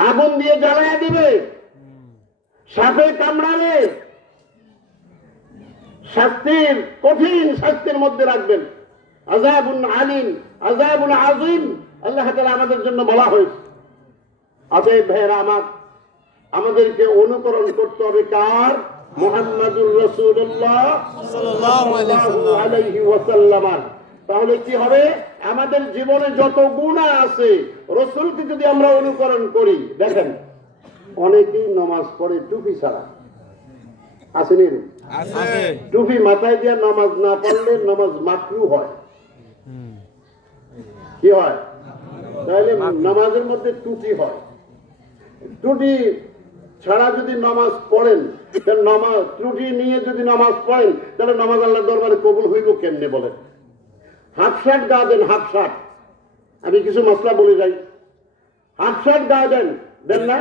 আগুন দিয়ে জ্বালাইয়া দিবে, সাপে কামড়ালে শাস্তির, কঠিন শাস্তির মধ্যে রাখবেন। আযাবুন আলিম, আযাবুন আযীম আল্লাহ তাআলা আমাদের জন্য বলা হয়েছে। অতএব ভাইয়েরা আমার, আমাদেরকে অনুকরণ করতে হবে কার? মুহাম্মাদুর রাসূলুল্লাহ সাল্লাল্লাহু আলাইহি ওয়াসাল্লাম। তাহলে কি হবে? আমাদের জীবনে যত গুনাহ আছে, রাসূলকে যদি আমরা অনুকরণ করি, দেখেন অনেকেই নামাজ পড়ে টুপি ছাড়া, আসেনি? টুপি মাথায় দিয়ে নামাজ না পড়লে নামাজ মাকরুহ হয়। কি হয়? তাহলে নামাজের মধ্যে ত্রুটি হয়। ত্রুটি ছাড়া যদি নামাজ পড়েন, তাহলে নামাজ ত্রুটি নিয়ে যদি নামাজ পড়েন, তাহলে নামাজ আল্লাহর দরবারে কবুল হইব কেমনে বলেন? হাফ শার্ট গা দেন, হাফ শার্ট, আমি কিছু মশলা বলে যাই। হাফ শার্ট গা দেন, দেন না?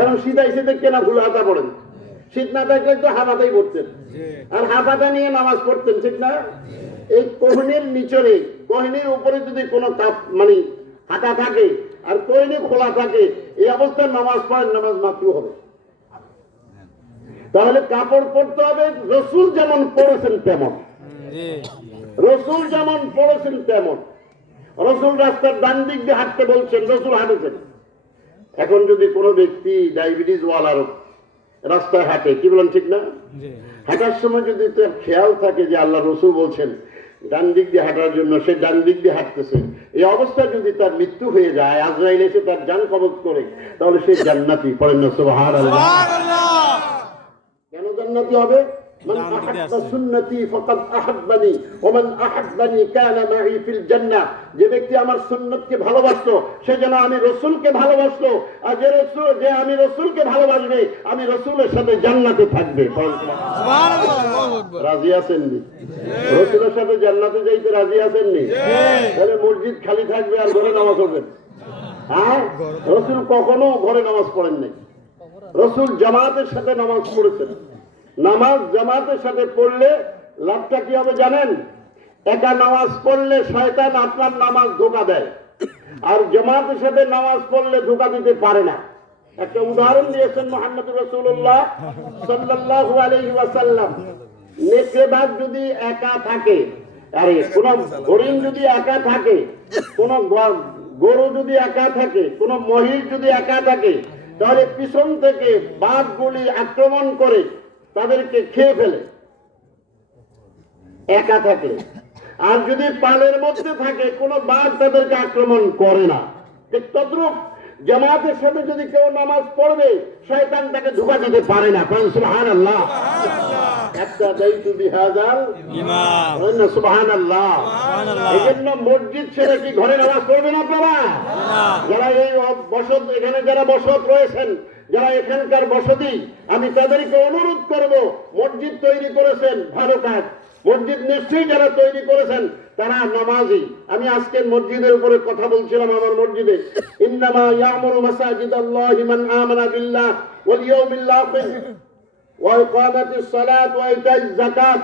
এখন শীত আইসে দেখে না ভুল হাতা পড়েন, শীত না থাকলে তো হাফাতাই পড়তেন, আর হাফাতা নিয়ে নামাজ পড়তেন, ঠিক না? এই কোহনির নিচরে, কোহনির উপরে যদি কোনো কাপ মানে হাতা থাকে আর কোহনি খোলা থাকে, এই অবস্থায় নামাজ পড়েন, নামাজ মাকরুহ হবে। তাহলে কাপড় পরতে হবে রাসূল যেমন পড়েছেন তেমন, রাসূল যেমন পড়েছেন তেমন। রাসূল রাস্তার ডান দিক দিয়ে হাঁটতে বলছেন, রাসূল হাঁটেছেন। এখন যদি কোনো ব্যক্তি ডায়াবেটিস ওয়ালার রাস্তায় হাঁটে, কি বলেন ঠিক না? হাঁটার সময় যদি তার খেয়াল থাকে যে আল্লাহ রাসূল বলছেন ডান দিক দিয়ে হাঁটার জন্য, সে ডান দিক দিয়ে হাঁটতেছে, এই অবস্থায় যদি তার মৃত্যু হয়ে যায়, আজরাইল এসে তার জান কবজ করে, তাহলে সে জান্নাতি। পড়েন না সুবহানাল্লাহ। কেন জান্নাতি হবে? মান আহাব্বা সুন্নতি ফাকাদ আহাব্বানি ওয়া মান আহাব্বানি কানা মাই ফিল জান্নাহ। যে ব্যক্তি আমার সুন্নতকে ভালোবাসলো, সে যেন আমি রাসূলকে ভালোবাসলো, আর যে আমি রাসূলকে ভালোবাসবে, আমি রাসূলের সাথে জান্নাতে থাকবে। সুবহানাল্লাহ। রাজি আছেন নি? রাসূলের সাথে জান্নাতে যাইতে রাজি আছেন নি? তাহলে মসজিদ খালি থাকবে আর ঘরে নামাজ পড়বেন? হ্যাঁ, রাসূল কখনো ঘরে নামাজ পড়েন নাই। রাসূল জামাতের সাথে নামাজ পড়েছেন। নামাজ জামাতের সাথে পড়লে লাভটা কি হবে জানেন? একা নামাজ পড়লে শয়তান আপনার নামাজ ধোঁকা দেয়, আর জামাতের সাথে নামাজ পড়লে ধোঁকা দিতে পারে না। একটা উদাহরণ দিয়েছেন মুহাম্মদুর রাসূলুল্লাহ সাল্লাল্লাহু আলাইহি ওয়াসাল্লাম। নেকড়েবাজ যদি একা থাকে, আরে কোন হরিণ যদি একা থাকে, কোন গরু যদি একা থাকে, কোন মহিষ যদি একা থাকে, তাহলে পিছন থেকে বাঘগুলি আক্রমণ করে তাদেরকে খেয়ে ফেলে একা থাকলে। আর যদি পালের মধ্যে থাকে, কোন বাঘ তাদেরকে আক্রমণ করে না। ঠিক তদ্রূপ জামাতের সাথে যদি কেউ নামাজ পড়বে, শয়তান তাকে ধোঁকা দিতে পারে না। সুবহানাল্লাহ। একটা দায়িত্ব বিহাজাল ইমাম, সুবহানাল্লাহ। এজন্য মসজিদ ছেড়ে কি ঘরে নামাজ পড়বেন আপনারা? যারা এই বসত, এখানে যারা বসত রয়েছেন, যারা এখানকার বসতি, আমি তাদেরকে অনুরোধ করব, মসজিদ তৈরি করেছেন, ভালো কাজ। মসজিদ নিশ্চয়ই যারা তৈরি করেছেন তারা নামাজি। আমি আজকের মসজিদের উপরে কথা বলছিলাম, আমার মসজিদে ইন্নামা ইয়ামুরু মাসাজিদাল্লাহি মান আমানা বিল্লাহ ওয়াল ইয়াউমিল আখির ওয়া ইকামাতিস সালাত ওয়া ইতাইজ যাকাত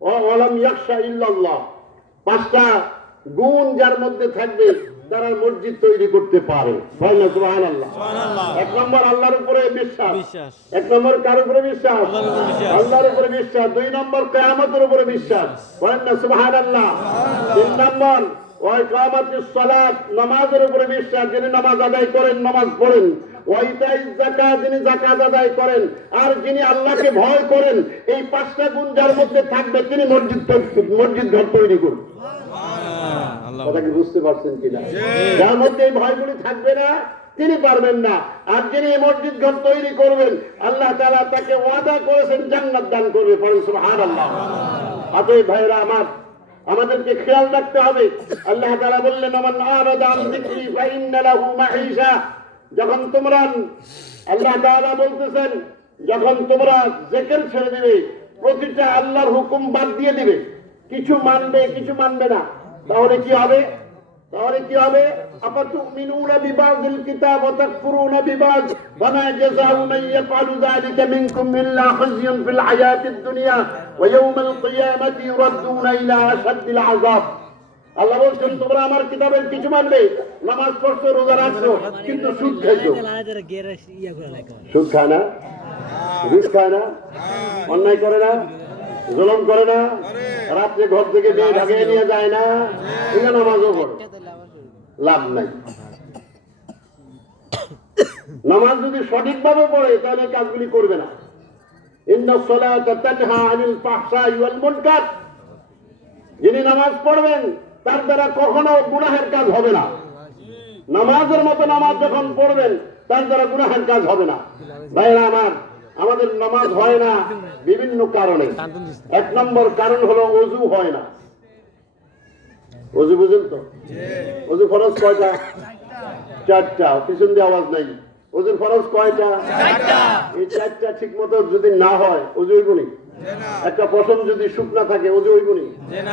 ওয়া লাম ইয়াখশা ইল্লাল্লাহ। পাঁচটা গুণ যার মধ্যে থাকবে তারা মসজিদ তৈরি করতে পারে। সুবহানাল্লাহ। এক নম্বর আল্লাহর উপরে বিশ্বাস। এক নম্বর কার উপরে বিশ্বাস? আল্লাহর উপরে বিশ্বাস। দুই নম্বর কিয়ামতের উপরে বিশ্বাস। বলেন না সুবহানাল্লাহ। তিন নম্বর ওয়া ইকামাতিস সালাত, নামাজের উপরে বিশ্বাস। যিনি নামাজ আদায় করেন, নামাজ পড়েন। ওয়া ইতাইজ যাকাত, যিনি যাকাত আদায় করেন। আর যিনি আল্লাহকে ভয় করেন, এই পাঁচটা গুণ যার মধ্যে থাকবে, তিনি মসজিদ ঘর তৈরি করবেন। কথা কি বুঝতে পারছেন কিনা? যার মধ্যে এই ভয়গুলি থাকবে না, তিনি পারবেন না। আর যিনি এই মসজিদ ঘর তৈরি করবেন, আল্লাহ তাআলা তাকে ওয়াদা করেছেন জান্নাত দান করবে। পড়েন সুবহানাল্লাহ। অতএব ভাইরা আমার, আমাদেরকে খেয়াল রাখতে হবে। আল্লাহ তাআলা বললেন, মান আরাদা আন যিকরি ফাইন্না লাহু মাঈশা। যখন তোমরা, আল্লাহ তাআলা বলতেছেন, যখন তোমরা জিকির ছেড়ে দিবে, প্রতিটা আল্লাহর হুকুম বাদ দিয়ে দিবে, কিছু মানবে কিছু মানবে না, তাহলে কি হবে? তাহলে কি হবে? আফাতুমিনুনা বিবাযিল কিতাব ওয়া তাকফুরুনা বিবায ওয়া জাযাউ মান ইয়াফআলু যালিকা মিনকুম ইল্লা খিzyun ফিল হায়াতিদ দুনিয়া ওয়া ইয়াওমাল কিয়ামাতি ইউরাদ্দুনা ইলা আশাদ্দিল আযাব। আল্লাহ বলছেন, তোমরা আমার কিতাবের কিছু মানবে, নামাজ পড়ছো, রোজা রাখছো, কিন্তু সুদ খাইছো। সুদ খায় না, ঘুষ খায় না, অন্যায় করে না, জুলুম করে না, রাত্রে ঘর থেকে দিয়ে ঢাকিয়ে নিয়ে যায় না, এটা নামাজও পড়ে, লাভ নাই। নামাজ যদি সঠিকভাবে পড়ে তাহলে কাজগুলি করবে না। ইন্নাস সালাতা তানহা আনিল ফাহশাই ওয়াল মুনকার। যিনি নামাজ পড়বেন তার দ্বারা কখনো গুনাহের কাজ হবে না। নামাজের মতো নামাজ যখন পড়বেন তার দ্বারা গুনাহের কাজ হবে না। ভাইরা আমার, আমাদের নামাজ হয় না বিভিন্ন কারণে। এক নম্বর কারণ হলো ওযু হয় না। ওযু বুঝেন তো? ওযু ফরজ কয়টা? 4টা। পিছন দিয়ে আওয়াজ নাই। ওযুর ফরজ কয়টা? 4টা। এই 4টা ঠিক মতো যদি না হয় ওযু হইব নি? একটা পশম যদি শুকনা থাকে ওযু হইব নি?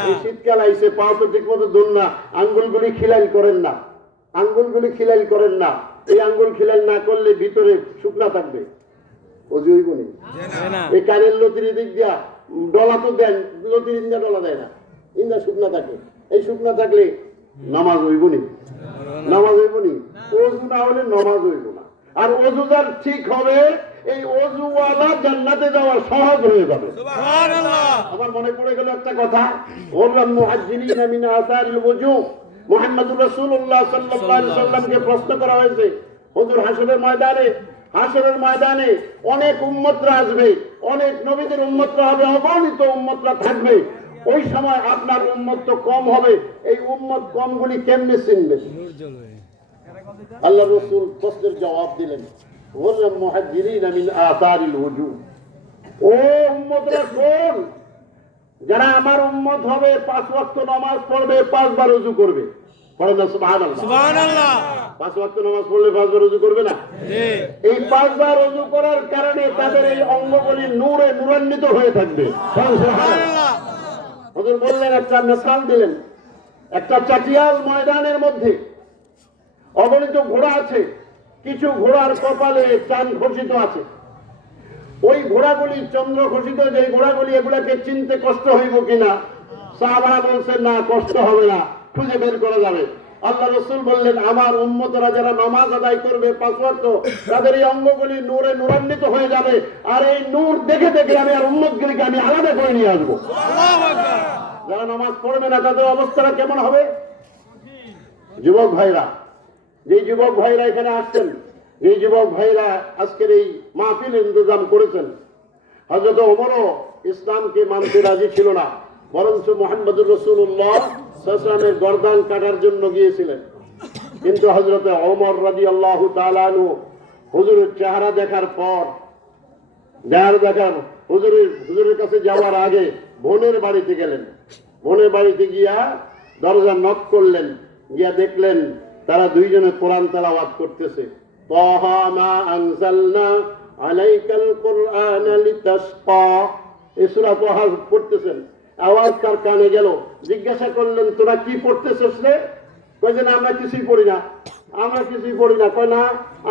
এই শীতকাল আইছে, পা তো ঠিক মতো ধুন না, আঙ্গুলগুলি খিলাইল করেন না, আঙ্গুলগুলি খিলাইল করেন না। এই আঙ্গুল খিলাইল না করলে ভিতরে শুকনা থাকবে, ওযু হইব নি? এই কানের লতির দিক দিয়া ডলা তো দেন, লতির ইন্দা ডলা দেয় না, ইন্দা শুকনা থাকে। এই শুকনা থাকলে নামাজ হইব নি? নামাজ হইব নি? ওযু না হলে নামাজ হইব না। আর ওযু যার ঠিক হবে, এই ওযুওয়ালা জান্নাতে যাওয়া সহজ হয়ে যাবে। সুবহানাল্লাহ। আমার মনে পড়ে গেল একটা কথা, ওয়াল মুহাজ্জিরিনা মিন আসারিল ওযু। মুহাম্মদুর রাসূলুল্লাহ সাল্লাল্লাহু আলাইহি ওয়াসাল্লামকে প্রশ্ন করা হয়েছে, হুজুর হাশরের ময়দানে অনেক উম্মতরা আসবে, অনেক নবীদের উম্মতরা হবে, অগণিত উম্মতরা থাকবে। ওই সময় আপনার উম্মত তো কম হবে, এই উম্মত কমগুলি কেমনে চিনবে? আল্লাহ রাসূল প্রশ্নের জবাব দিলেন, ওয়াল মুহাজ্জিরিনা মিন আসারিল ওযু। ও উম্মতরা শোন, যারা আমার উম্মত হবে 5 ওয়াক্ত নামাজ পড়বে, 5 বার ওযু করবে। পড়েন না সুবহানাল্লাহ। সুবহানাল্লাহ। 5 ওয়াক্ত নামাজ পড়লে 5 বার ওযু করবে না? জি। এই 5 বার ওযু করার কারণে তাদের এই অঙ্গগুলি নূরে নূরান্বিত হয়ে থাকবে। সুবহানাল্লাহ। হুজুর বললেন, একটা মিসাল দিলেন, একটা চাটিয়াল ময়দানের মধ্যে অগণিত ঘোড়া আছে, কিছু ঘোড়ার কপালে চাঁদ খচিত আছে। ওই ঘোড়াগুলি চন্দ্র খচিত, যে ঘোড়াগুলি, এগুলাকে চিনতে কষ্ট হইব কিনা? সাহাবারা বলছেন, না, কষ্ট হবে না, খুঁজে বের করা যাবে। আল্লাহ রাসূল বললেন, আমার উম্মতরা যারা নামাজ আদায় করবে 5 ওয়াক্ত, তাদের এই অঙ্গগুলি নূরে নূরান্বিত হয়ে যাবে। আর এই নূর দেখে দেখে আমি আর উম্মতগুলিকে আমি আলাদা করে নিয়ে আসবো। আল্লাহু আকবার। যারা নামাজ পড়বে না তাদের অবস্থাটা কেমন হবে? যুবক ভাইরা, যে যুবক ভাইরা এখানে আসছেন, এই যুবক ভাইরা আজকের এই মাহফিলের ইন্তজাম করেছেন, হযরত ওমরও ইসলামকে মানতে রাজি ছিল না, বরঞ্চ মুহাম্মদুর রাসূলুল্লাহ সাল্লাল্লাহু আলাইহি ওয়াসাল্লামের গর্দান কাটার জন্য গিয়েছিলেন। কিন্তু হযরত ওমর রাদিয়াল্লাহু তাআলা আনহু হুজুরের চেহারা দেখার পর, হুজুরের কাছে যাওয়ার আগে বোনের বাড়িতে গেলেন। বোনের বাড়িতে গিয়া দরজা নক করলেন, গিয়া দেখলেন তারা দুইজনে কোরআন তেলাওয়াত করতেছে। তাহা মা আনজালনা আলাইকাল কুরআনা লিতাশকা, এই সূরা তাহা পড়তেছেন। আওয়াজ তার কানে গেল। জিজ্ঞাসা করলেন, তোরা কি পড়তেছিস রে? কয় যে, আমরা কিছুই পড়ি না, আমরা কিছুই পড়ি না। কয় না,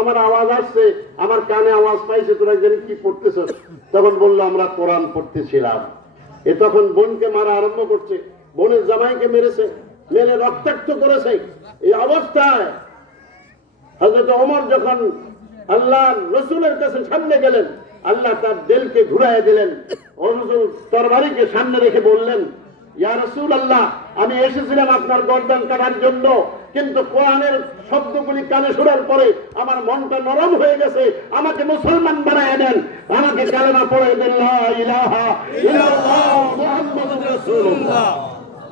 আমার আওয়াজ আসছে, আমার কানে আওয়াজ পাইছে, তোরা জানি কি পড়তেছিস? তখন বললো, আমরা কোরআন পড়তেছিলাম। এ তখন বোনকে মারা আরম্ভ করছে, বোনের জামাইকে মেরেছে, মেরে রক্তাক্ত করেছে। এই অবস্থায় হযরত ওমর যখন আল্লাহ রাসূলের কাছে সামনে গেলেন, আল্লাহ তার দিলকে ঘুরাইয়া দিলেন। রাসূল তরবারিকে সামনে রেখে বললেন, ইয়া রাসূলুল্লাহ, আমি এসেছিলাম আপনার গর্দান কাটার জন্য, কিন্তু কোরআনের শব্দগুলি কানে শোনার পরে আমার মনটা নরম হয়ে গেছে। আমাকে মুসলমান বানায় দেন, আমাকে কালেমা পড়ে দেন, লা ইলাহা ইল্লাল্লাহ মুহাম্মাদুর রাসূলুল্লাহ।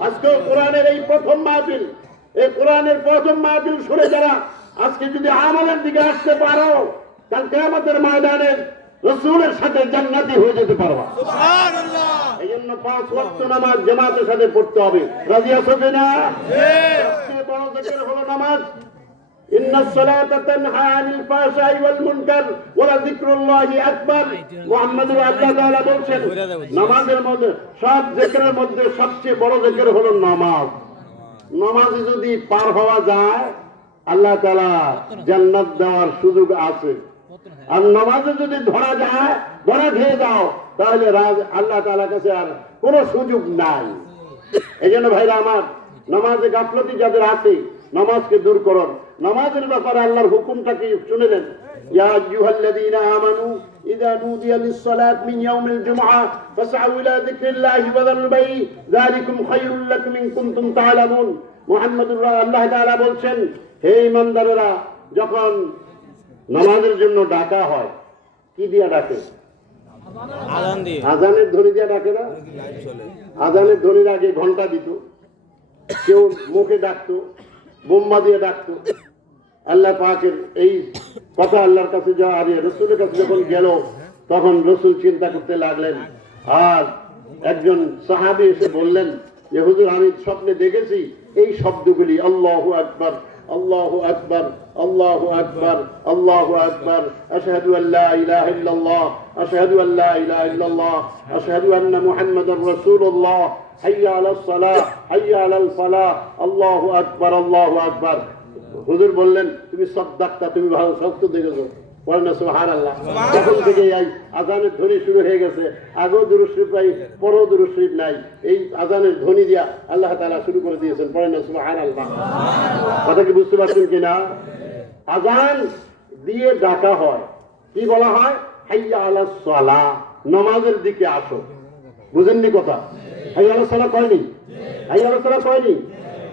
আজকে কোরআনের এই প্রথম মাহফিল, এই কোরআনের প্রথম মাহফিল শুনে যারা আজকে যদি আমলের দিকে আসতে পারো, কাল কিয়ামতের ময়দানে রাসূলের সাথে জান্নাতি হয়ে যেতে পারবা। সুবহানাল্লাহ। এই জন্য 5 ওয়াক্ত নামাজ জামাতের সাথে পড়তে হবে। রাজি আছো কিনা? সবচেয়ে বড় জিকির হলো নামাজ। ইন্নাস সালাতা তানহা আনিল ফাহশাই ওয়াল মুনকার ওয়া যিকরুল্লাহি আকবার। মুহাম্মদুর আল্লাহ তাআলা বলেন, নামাজের মধ্যে সব জিকিরের মধ্যে সবচেয়ে বড় জিকির হলো নামাজ। নামাজে যদি পার হওয়া যায়, আল্লাহ তাআলা জান্নাত দেওয়ার সুযোগ আছে। আর নামাজে যদি ধরা যায়, ধরা খেয়ে যাও, তাহলে আল্লাহ তাআলার কাছে আর কোনো সুযোগ নাই। এই জন্য ভাইরা আমার, নামাজে গাফলতি যাদের আছে, নামাজকে দূর করুন। নামাজের ব্যাপারে আল্লাহর হুকুমটা কি শুনেলেন? ইয়া আইয়ুহাল্লাযীনা আমানু ইযা নুদিয়া লিস-সালাতি মিন ইয়াউমিল জুমআহ ফাসআউ ইলা যিকরিল্লাহি ওয়া যারুল বাই' যালিকুম খায়রুল লাকুম ইন কুনতুম তা'লামুন। মুহাম্মদুর আল্লাহ তাআলা বলছেন, হে ঈমানদারেরা, যখন নামাজের জন্য ডাকা হয়, কি দিয়া ডাকে? আযান দিয়ে। আযানের ধ্বনি দিয়া ডাকে না? আযানের ধ্বনির আগে ঘন্টা দিত, কেউ মুখে ডাকতো, বোম্বা দিয়ে ডাকতো। আল্লাহ পাকের এই কথা আল্লাহর কাছে যাওয়া আর রাসূলের কাছে যখন গেল, তখন রাসূল চিন্তা করতে লাগলেন। আর একজন সাহাবী এসে বললেন যে হুজুর, আমি স্বপ্নে দেখেছি এই শব্দগুলি, আল্লাহু আকবার, আল্লাহু আকবার, আল্লাহু আকবার, আল্লাহু আকবার, আশহাদু আল্লা ইলাহা ইল্লাল্লাহ, আশহাদু আল্লা ইলাহা ইল্লাল্লাহ, আশহাদু আন্না মুহাম্মাদার রাসূলুল্লাহ, হাইয়া আলাস সালাহ, হাইয়া আলাল ফালাহ, আল্লাহু আকবার, আল্লাহু আকবার। হুজুর বললেন, তুমি সাদ্দাকতা, তুমি ভালো সত্য দেখেছো। বলেন না সুবহানাল্লাহ। তখন থেকে এই আযানের ধ্বনি শুরু হয়ে গেছে। আগেও দুরূদ শরীফ নাই, পরেও দুরূদ শরীফ নাই, এই আযানের ধ্বনি দিয়া আল্লাহ তাআলা শুরু করে দিয়েছেন। বলেন না সুবহানাল্লাহ। কথা কি বুঝতে পারছেন কিনা? আযান দিয়ে ডাকা হয়, কি বলা হয়? হাইয়া আলাস সালাহ, নামাজের দিকে আসো। বুঝেননি কথা? হাইয়া আলাস সালাহ কয়নি? হাইয়া আলাস সালাহ কয়নি?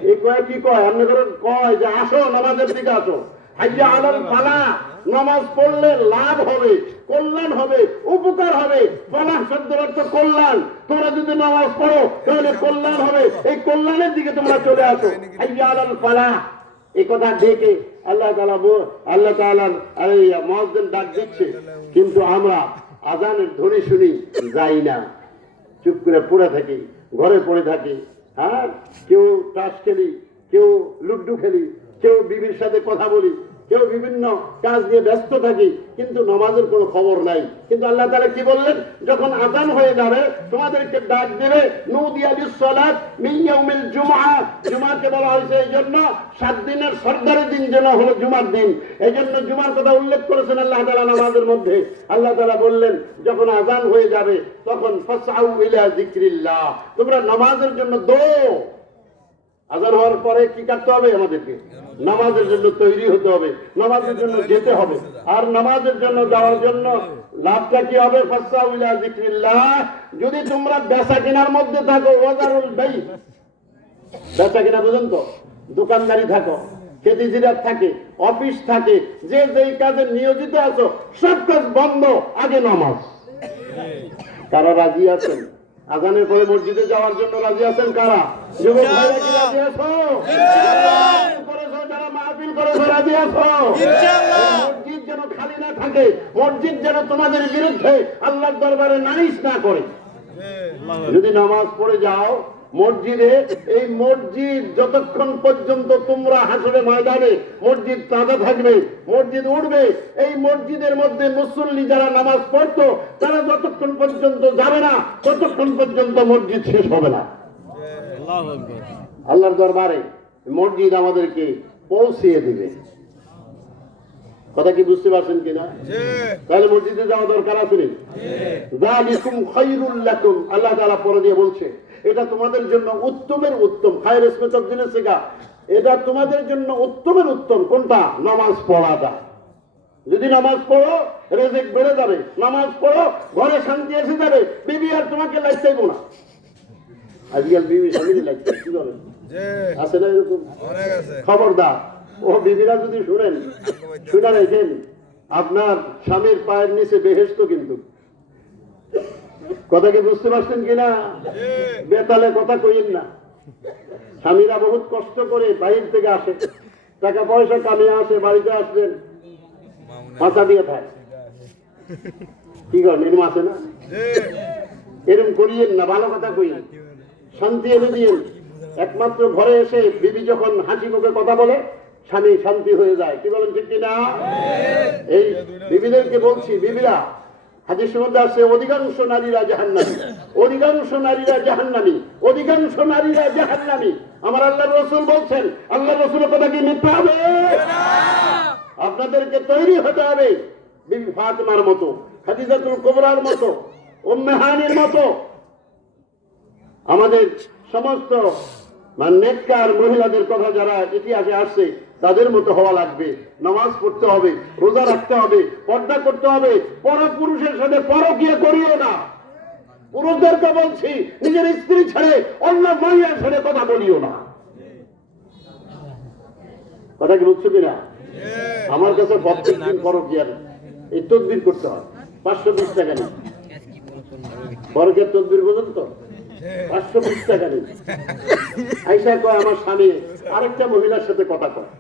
এই কয় কি কয়? আপনাদের কয় যে আসো, নামাজের দিকে আসো। হাইয়া আলাল ফালাহ, নামাজ পড়লে লাভ হবে, কল্যাণ হবে, উপকার হবে। ফালাহ শব্দের অর্থ কল্যাণ। তোমরা যদি নামাজ পড়ো তাহলে কল্যাণ হবে, এই কল্যাণের দিকে তোমরা চলে আসো। হাইয়া আলাল ফালাহ, এই কথা ডেকে আল্লাহ তাআলার মুয়াজ্জিন ডাক দিচ্ছে, কিন্তু আমরা আযানের ধ্বনি শুনি যাই না, চুপ করে পড়ে থাকি, ঘরে পড়ে থাকি। হ্যাঁ, কেউ তাস খেলি, কেউ লুড্ডু খেলি, কেউ বিবির সাথে কথা বলি, কেউ বিভিন্ন কাজ নিয়ে ব্যস্ত থাকি, কিন্তু নামাজের কোনো খবর নাই। কিন্তু আল্লাহ তাআলা কি বললেন? যখন আযান হয়ে যাবে, তোমাদেরকে ডাক দেবে, নুদিয়া লিস-সালাত মিন ইয়াউমিল জুমআহ। জুমাকে বলা হয়েছে এই জন্য 7 দিনের সরদারের দিন যেন হলো জুমার দিন। এই জন্য জুমার কথা উল্লেখ করেছেন আল্লাহ তাআলা নামাজের মধ্যে। আল্লাহ তাআলা বললেন, যখন আযান হয়ে যাবে, তখন ফাসআউ ইলা যিকরিল্লাহ, তোমরা নামাজের জন্য দৌড়। আযান হওয়ার পরে কি করতে হবে? আমাদেরকে নামাজের জন্য তৈরি হতে হবে, নামাজের জন্য যেতে হবে। আর নামাজের জন্য যাওয়ার জন্য লাভটা কি হবে? ফাসআউ ইলা যিকরিল্লাহ। যদি তোমরা বেচা কেনার মধ্যে থাকো, ওয়াজারুল বাই', বেচা কেনা বুঝেন তো, দোকানদারি থাকো, খেতি জিরাত থাকে, অফিস থাকে, যে যেই কাজে নিয়োজিত আছো, সব কাজ বন্ধ, আগে নামাজ। কারা রাজি আছেন আযানের পরে মসজিদে যাওয়ার জন্য? রাজি আছেন কারা? যুবক ভাইরা কি রাজি আছো? ইনশাআল্লাহ। যারা মাহফিল করেছো রাজি আছো? ইনশাআল্লাহ। মসজিদ যেন খালি না থাকে, মসজিদ যেন তোমাদের বিরুদ্ধে আল্লাহর দরবারে নালিশ না করে। যদি নামাজ পড়ে যাও মসজিদে, এই মসজিদ যতক্ষণ পর্যন্ত তোমরা হাসরে ময়দানে মসজিদ তাজা থাকবে, মসজিদ উঠবে, এই মসজিদের মধ্যে মুসল্লি যারা নামাজ পড়তো তারা যতক্ষণ পর্যন্ত যাবে না, ততক্ষণ পর্যন্ত মসজিদ শেষ হবে না। আল্লাহর দরবারে মসজিদ আমাদেরকে পৌঁছিয়ে দিবে। কথা কি বুঝতে পারছেন কিনা? তাহলে মসজিদে যাওয়া দরকার আছে না? যালিকুম খায়রুল লাকুম, আল্লাহ তাআলা পরে দিয়ে বলছে, এটা তোমাদের জন্য উত্তমের উত্তম। খায়র ইসমে তাবদীলের সিগা, এটা তোমাদের জন্য উত্তমের উত্তম। কোনটা? নামাজ পড়াটা। যদি নামাজ পড়ো, রিজিক বেড়ে যাবে। নামাজ পড়ো, ঘরে শান্তি এসে যাবে, বিবি আর তোমাকে লাইতেইব না। আজকাল বিবি স্বামী লাগছে, কি বলেন? আছে না এরকম? খবরদার, ও বিবিরা যদি শুনেন, শুনে রেখেন, আপনার স্বামীর পায়ের নিচে বেহেশত। কিন্তু কথা কি বুঝতে পারছেন কিনা? বেতালে কথা কইেন না। স্বামীরা বহুত কষ্ট করে বাইরে থেকে আসে, টাকা পয়সা কামিয়ে আসে, বাড়িতে আসবেন মাথা দিয়ে থাকে, কি করেন এরম আছে না? এরম করিয়েন না, ভালো কথা কইন, শান্তি এনে দিন। একমাত্র ঘরে এসে বিবি যখন হাসি মুখে কথা বলে স্বামী শান্তি হয়ে যায়, কি বলেন ঠিক কিনা? এই বিবিদেরকে বলছি, বিবিরা, হাদিসের মধ্যে আছে অধিকাংশ নারীরা জাহান্নামী, অধিকাংশ নারীরা জাহান্নামী, অধিকাংশ নারীরা জাহান্নামী। আমার আল্লাহর রাসূল বলছেন, আল্লাহর রাসূলের কথা কি মিথ্যা হবে? আপনাদেরকে তৈরি হতে হবে বিবি ফাতেমার মতো, খাদিজাতুল কুবরার মতো, উম্মে হানির মতো। আমাদের সমস্ত নেককার মহিলাদের কথা যারা ইতিহাসে আসছে তাদের মতো হওয়া লাগবে। নামাজ পড়তে হবে, রোজা রাখতে হবে, পর্দা করতে হবে, পরপুরুষের সাথে পরকীয়া করিও না। পুরুষদেরকে বলছি, নিজের স্ত্রী ছেড়ে অন্য মহিলার সাথে কথা বলিও না। কথা কি বুঝছো কিনা? আমার কাছে প্রত্যেকদিন পরকীয়ার এই তদবির করতে হয়, 520 টাকা নেই। পরকীয়ার তদবির বোঝেন তো? 520 টাকা নেই। আইসা কয় আমার স্বামী আরেকটা মহিলার সাথে কথা কয়,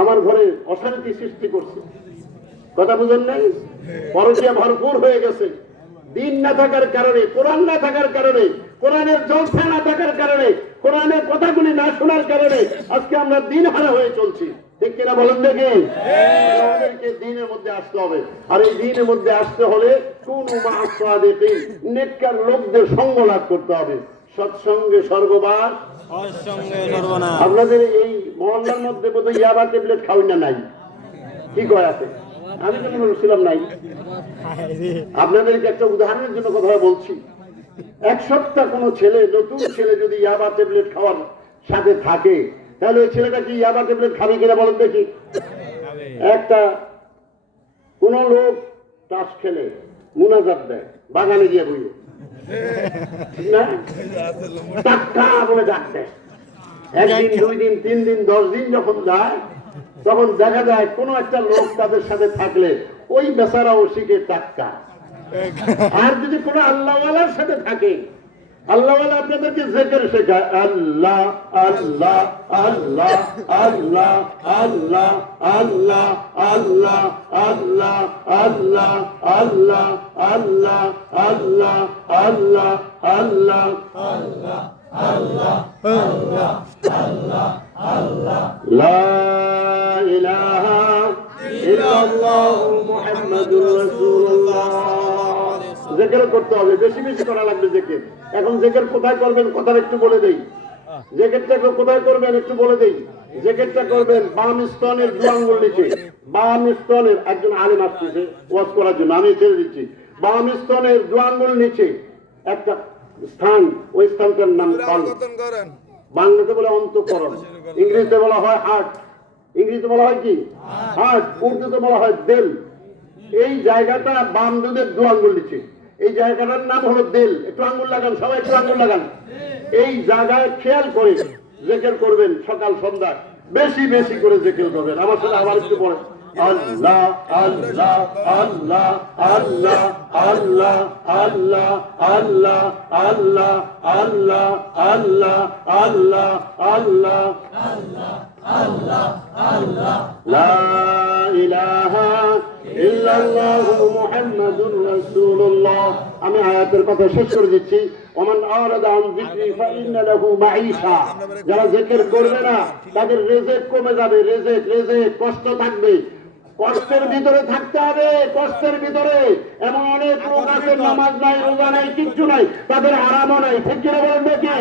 আমার ঘরে অশান্তি সৃষ্টি করছে। কথা বুঝেন নাই? পরকীয়া ভরপুর হয়ে গেছে। দিন না থাকার কারণে, কোরআন না থাকার কারণে, কোরআনের জলসা না থাকার কারণে, কোরআনের কথাগুলি না শোনার কারণে আজকে আমরা দিন হারা হয়ে চলছি। ঠিক কিনা বলেন দেখি? আমাদেরকে দিনের মধ্যে আসতে হবে। আর এই দিনের মধ্যে আসতে হলে কুনু মা'আস সাদিকিন, নেককার লোকদের সঙ্গ লাভ করতে হবে। সৎসঙ্গে স্বর্গবাস, অসৎসঙ্গে সর্বনাশ। আপনাদের এই মহল্লার মধ্যে বোধহয় ইয়াবা ট্যাবলেট খাওয়াই না নাই? কি কয় আছে? আমি তো মনে করছিলাম নাই। আপনাদেরকে একটা উদাহরণের জন্য কথা বলছি। এক সপ্তাহ কোনো ছেলে, নতুন ছেলে যদি ইয়াবা ট্যাবলেট খাওয়ার সাথে থাকে, তাহলে ওই ছেলেটা কি ইয়াবা ট্যাবলেট খাবে কিনা বলেন দেখি? একটা কোন লোক তাস খেলে মুনাজাত দেয়, বাগানে গিয়ে বইয়ে না টাকা বলে ডাক দেয়। একদিন, 2 দিন, 3 দিন, 10 দিন যখন যায়, তখন দেখা যায় কোন একটা লোক তাদের সাথে থাকলে ওই বেচারা ও শিখে টাকা। আর যদি কোন আল্লাহওয়ালার সাথে থাকে, আল্লাহওয়ালা আপনাদেরকে জিকির শেখায়, আল্লাহ আল্লাহ আল্লাহ আল্লাহ আল্লাহ আল্লাহ আল্লাহ আল্লাহ আল্লাহ আল্লাহ আল্লাহ আল্লাহ আল্লাহ আল্লাহ আল্লাহ আল্লাহ আল্লাহ আল্লাহ আল্লাহ লা ইলাহা ইল্লাল্লাহু মুহাম্মাদুর রাসূলুল্লাহ। জিকির করতে হবে, বেশি বেশি করা লাগবে জিকির। এখন জিকির কোথায় করবেন কথাটা একটু বলে দেই। জিকিরটা কোথায় করবেন একটু বলে দেই। জিকিরটা করবেন বাম স্তনের 2 আঙ্গুল নিচে। বাম স্তনের, একজন আলেম আসছে ওয়াজ করার জন্য, আমি ছেড়ে দিচ্ছি। বাম স্তনের 2 আঙ্গুল নিচে একটা স্থান, ওই স্থানটার নাম বাংলাতে বলে অন্তঃকরণ, ইংরেজিতে বলা হয় হার্ট। ইংরেজিতে বলা হয় কি? হার্ট। উর্দুতে বলা হয় দিল। এই জায়গাটা বাম দুধের 2 আঙ্গুল নিচে, এই জায়গাটার নাম হলো দিল। একটু আঙ্গুল লাগান, সবাই একটু আঙ্গুল লাগান। এই জায়গায় খেয়াল করে জিকির করবেন সকাল সন্ধ্যা, বেশি বেশি করে জিকির করবেন। আমার সাথে আবার একটু পড়েন, আল্লাহ আল্লাহ আল্লাহ আল্লাহ আল্লাহ আল্লাহ আল্লাহ আল্লাহ আল্লাহ আল্লাহ আল্লাহ আল্লাহ আল্লাহ আল্লাহ আল্লাহ লা ইলাহা ইল্লাল্লাহু মুহাম্মাদুর রাসূলুল্লাহ। আমি আয়াতের কথা শেষ করে দিচ্ছি। ওমান আরাদা আন যিকরি ফাইন্না লাহু মাঈশা। যারা জিকির করবে না তাদের রিজিক কমে যাবে, রিজিক কষ্ট থাকবে। কষ্টের ভিতরে থাকতে হবে, কষ্টের ভিতরে। এমন অনেক লোক আছে নামাজ নাই, রোজা নাই, কিচ্ছু নাই, তাদের আরামও নাই। ঠিক কিনা বলেন দেখি?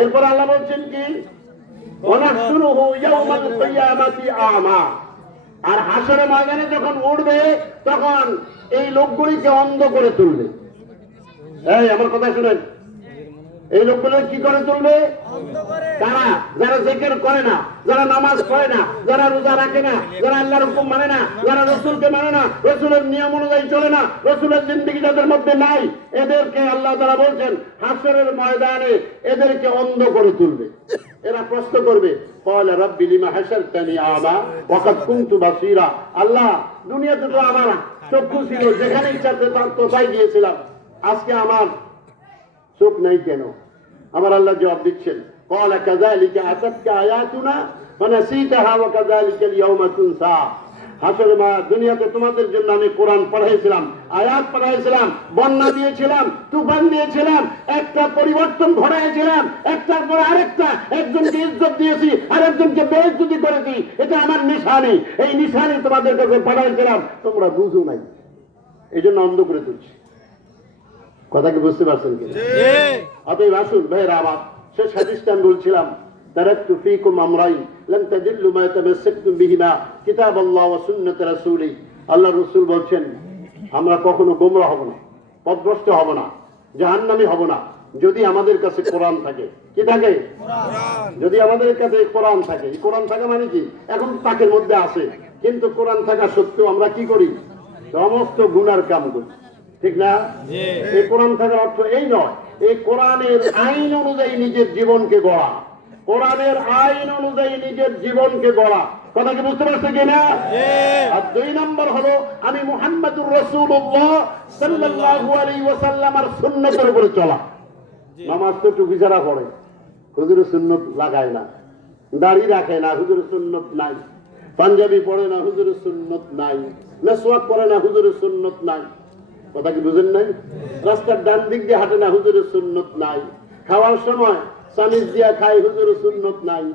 এরপর আল্লাহ বলছেন কি, ওয়ানাহশুরুহু ইয়াওমাল কিয়ামাতি আমা। আর হাসরের ময়দানে যখন উঠবে তখন এই লোকগুলিকে অন্ধ করে তুলবে। এই আমার কথা শুনেন, এই লোকগুলো কি করে তুলবে? তারা যারা জিকির করে না, যারা নামাজ পড়ে না, যারা রোজা রাখে না, যারা আল্লাহর হুকুম মানে না, যারা রাসূলকে মানে না, রাসূলের নিয়ম অনুযায়ী চলে না, রাসূলের জিন্দেগি যাদের মধ্যে নাই, এদেরকে আল্লাহ তাআলা বলছেন হাসরের ময়দানে এদেরকে অন্ধ করে তুলবে। এরা প্রশ্ন করবে, ক্বালা রাব্বি লিমা হাশারতানি আমা ওয়া কাদ কুনতু বাসীরা। আল্লাহ, দুনিয়াতে তো আমার চক্ষু ছিল, যেখানে ইচ্ছা তাই গিয়েছিলাম, আজকে আমার চোখ নাই কেন? আমার আল্লাহ জবাব দিচ্ছেন, قال كذلك أتتك آياتنا فنسيتها وكذلك اليوم تنسى। হাসরে মা দুনিয়াতে তোমাদের জন্য আমি কোরআন পড়াইছিলাম, আয়াত পড়াইছিলাম, বন্যা দিয়েছিলাম, তুফান দিয়েছিলাম, একটা পরিবর্তন ঘটাইছিলাম, একটার পর আরেকটা, একজনকে ইজ্জত দিয়েছি আর একজনকে বেইজ্জতি করেছি। এটা আমার নিশানি, এই নিশানি তোমাদের কাছে পড়াইছিলাম, তোমরা বুঝো নাই, এই জন্য অন্ধ করে তুলছি। কথা কি বুঝতে পারছেন কি? অতএব আসুন ভাইয়েরা আমার, শেষ হাদিসটা আমি বলছিলাম, তারাকতু ফীকুম আমরাইন লান তাদিল্লু মা তামাসসাকতুম বিহিমা কিতাবাল্লাহ ওয়া সুন্নাত রাসূলি। আল্লাহর রাসূল বলছেন, আমরা কখনো গোমরাহ হব না, পথভ্রষ্ট হব না, জাহান্নামী হব না, যদি আমাদের কাছে কোরআন থাকে। কি থাকে? কোরআন। যদি আমাদের কাছে কোরআন থাকে। এই কোরআন থাকা মানে কি? এখন তাকের মধ্যে আছে, কিন্তু কোরআন থাকা সত্ত্বেও আমরা কি করি? সমস্ত গুনার কাম করি, ঠিক না? এই কোরআন থাকার অর্থ এই নয়, এই কোরআনের আইন অনুযায়ী নিজের জীবনকে গড়া, কোরআনের আইন অনুযায়ী নিজের জীবনকে গড়া। কথা কি বুঝতে পারছে কিনা? আর 2 নম্বর হলো আমি মুহাম্মদুর রাসূলুল্লাহ সাল্লাল্লাহু আলাইহি ওয়াসাল্লামের সুন্নতের উপরে চলা। নামাজ তো টুপি ছাড়া পড়ে, হুজুরের সুন্নত লাগায় না, দাড়ি রাখে না, হুজুরের সুন্নত নাই, পাঞ্জাবি পড়ে না, হুজুরের সুন্নত নাই, মেসওয়াক পড়ে না, হুজুরের সুন্নত নাই। কথা কি বুঝেন নাই? রাস্তার ডান দিক দিয়ে হাঁটে না, হুজুরের সুন্নত নাই। খাওয়ার সময় সামিজ দিয়া খায়, হুজুরের সুন্নত নাই।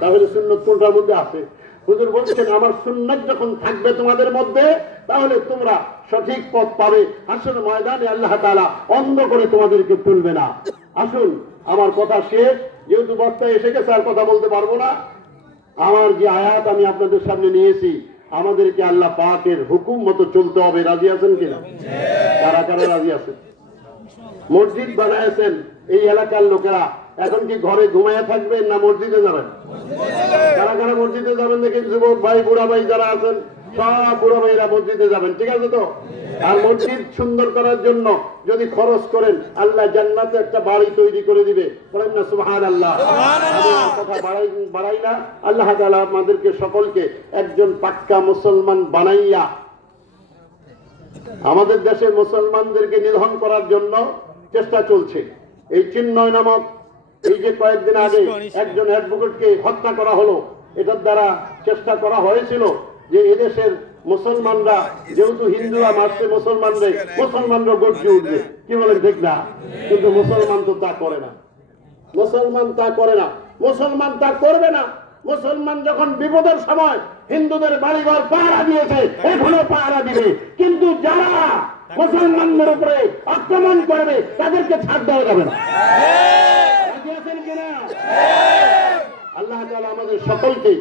তাহলে সুন্নত কোনটার মধ্যে আছে? হুজুর বলছেন, আমার সুন্নত যখন থাকবে তোমাদের মধ্যে, তাহলে তোমরা সঠিক পথ পাবে। হাসর ময়দানে আল্লাহ তাআলা অন্ধ করে তোমাদেরকে তুলবে না। আসুন, আমার কথা শেষ, যেহেতু বক্তায় এসে গেছে আর কথা বলতে পারবো না। আমার যে আয়াত আমি আপনাদের সামনে নিয়েছি, আমাদেরকে আল্লাহ পাকের হুকুম মতো চলতে হবে। রাজি আছেন কিনা? কারা কারা রাজি আছেন? মসজিদ বানাইছেন এই এলাকার লোকেরা, এখন কি ঘরে ঘুমাইয়া থাকবেন না মসজিদে যাবেন? কারা কারা মসজিদে যাবেন দেখি? যুবক ভাই, বুড়া ভাই যারা আছেন, সব বুড়া ভাইরা মসজিদে যাবেন, ঠিক আছে তো? আর মসজিদ সুন্দর করার জন্য যদি খরচ করেন, আল্লাহ জান্নাতে একটা বাড়ি তৈরি করে দিবে। বলেন না সুবহানাল্লাহ? কথা বাড়াই না। আল্লাহ তাআলা আমাদেরকে সকলকে একজন পাক্কা মুসলমান বানাইয়া আমাদের দেশে মুসলমানদেরকে নিধন করার জন্য চেষ্টা চলছে। এই চিন্ময় নামক এই যে কয়েকদিন আগে একজন অ্যাডভোকেটকে হত্যা করা হলো, এটার দ্বারা চেষ্টা করা হয়েছিল যে এদেশের মুসলমানরা, যেহেতু হিন্দুরা মারছে মুসলমানরা গর্জে উঠবে। কি বলেন, ঠিক না? কিন্তু মুসলমান তো তা করে না, মুসলমান তা করে না, মুসলমান তা করবে না। মুসলমান যখন বিপদের সময় হিন্দুদের বাড়িঘর পাহারা দিয়েছে, এখনো পাহারা দিবে, কিন্তু যারা মুসলমানদের উপরে আক্রমণ করবে তাদেরকে ছাড় দেওয়া যাবে না। আল্লাহ তাআলা আমাদের সকলকে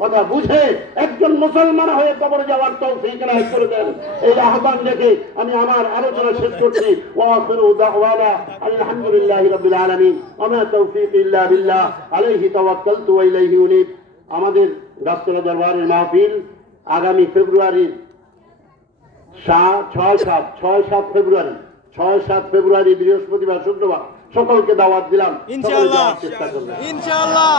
কথা বুঝে একজন মুসলমান হয়ে কবরে যাওয়ার তৌফিক এনায়েত করে দেন। এই আহ্বান রেখে আমি আমার আলোচনা শেষ করছি। ওয়া আখিরু দাওয়ানা আলহামদুলিল্লাহি রাব্বিল আলামিন ওয়া মা তাওফীকি ইল্লা বিল্লাহ আলাইহি তাওয়াক্কালতু ওয়া ইলাইহি উনীব। আমাদের গাছতলা দরবারের মাহফিল আগামী ফেব্রুয়ারি 6-7 ফেব্রুয়ারি বৃহস্পতিবার, শুক্রবার সকলকে দাওয়াত দিলাম। ইনশাআল্লাহ চেষ্টা করবেন ইনশাআল্লাহ।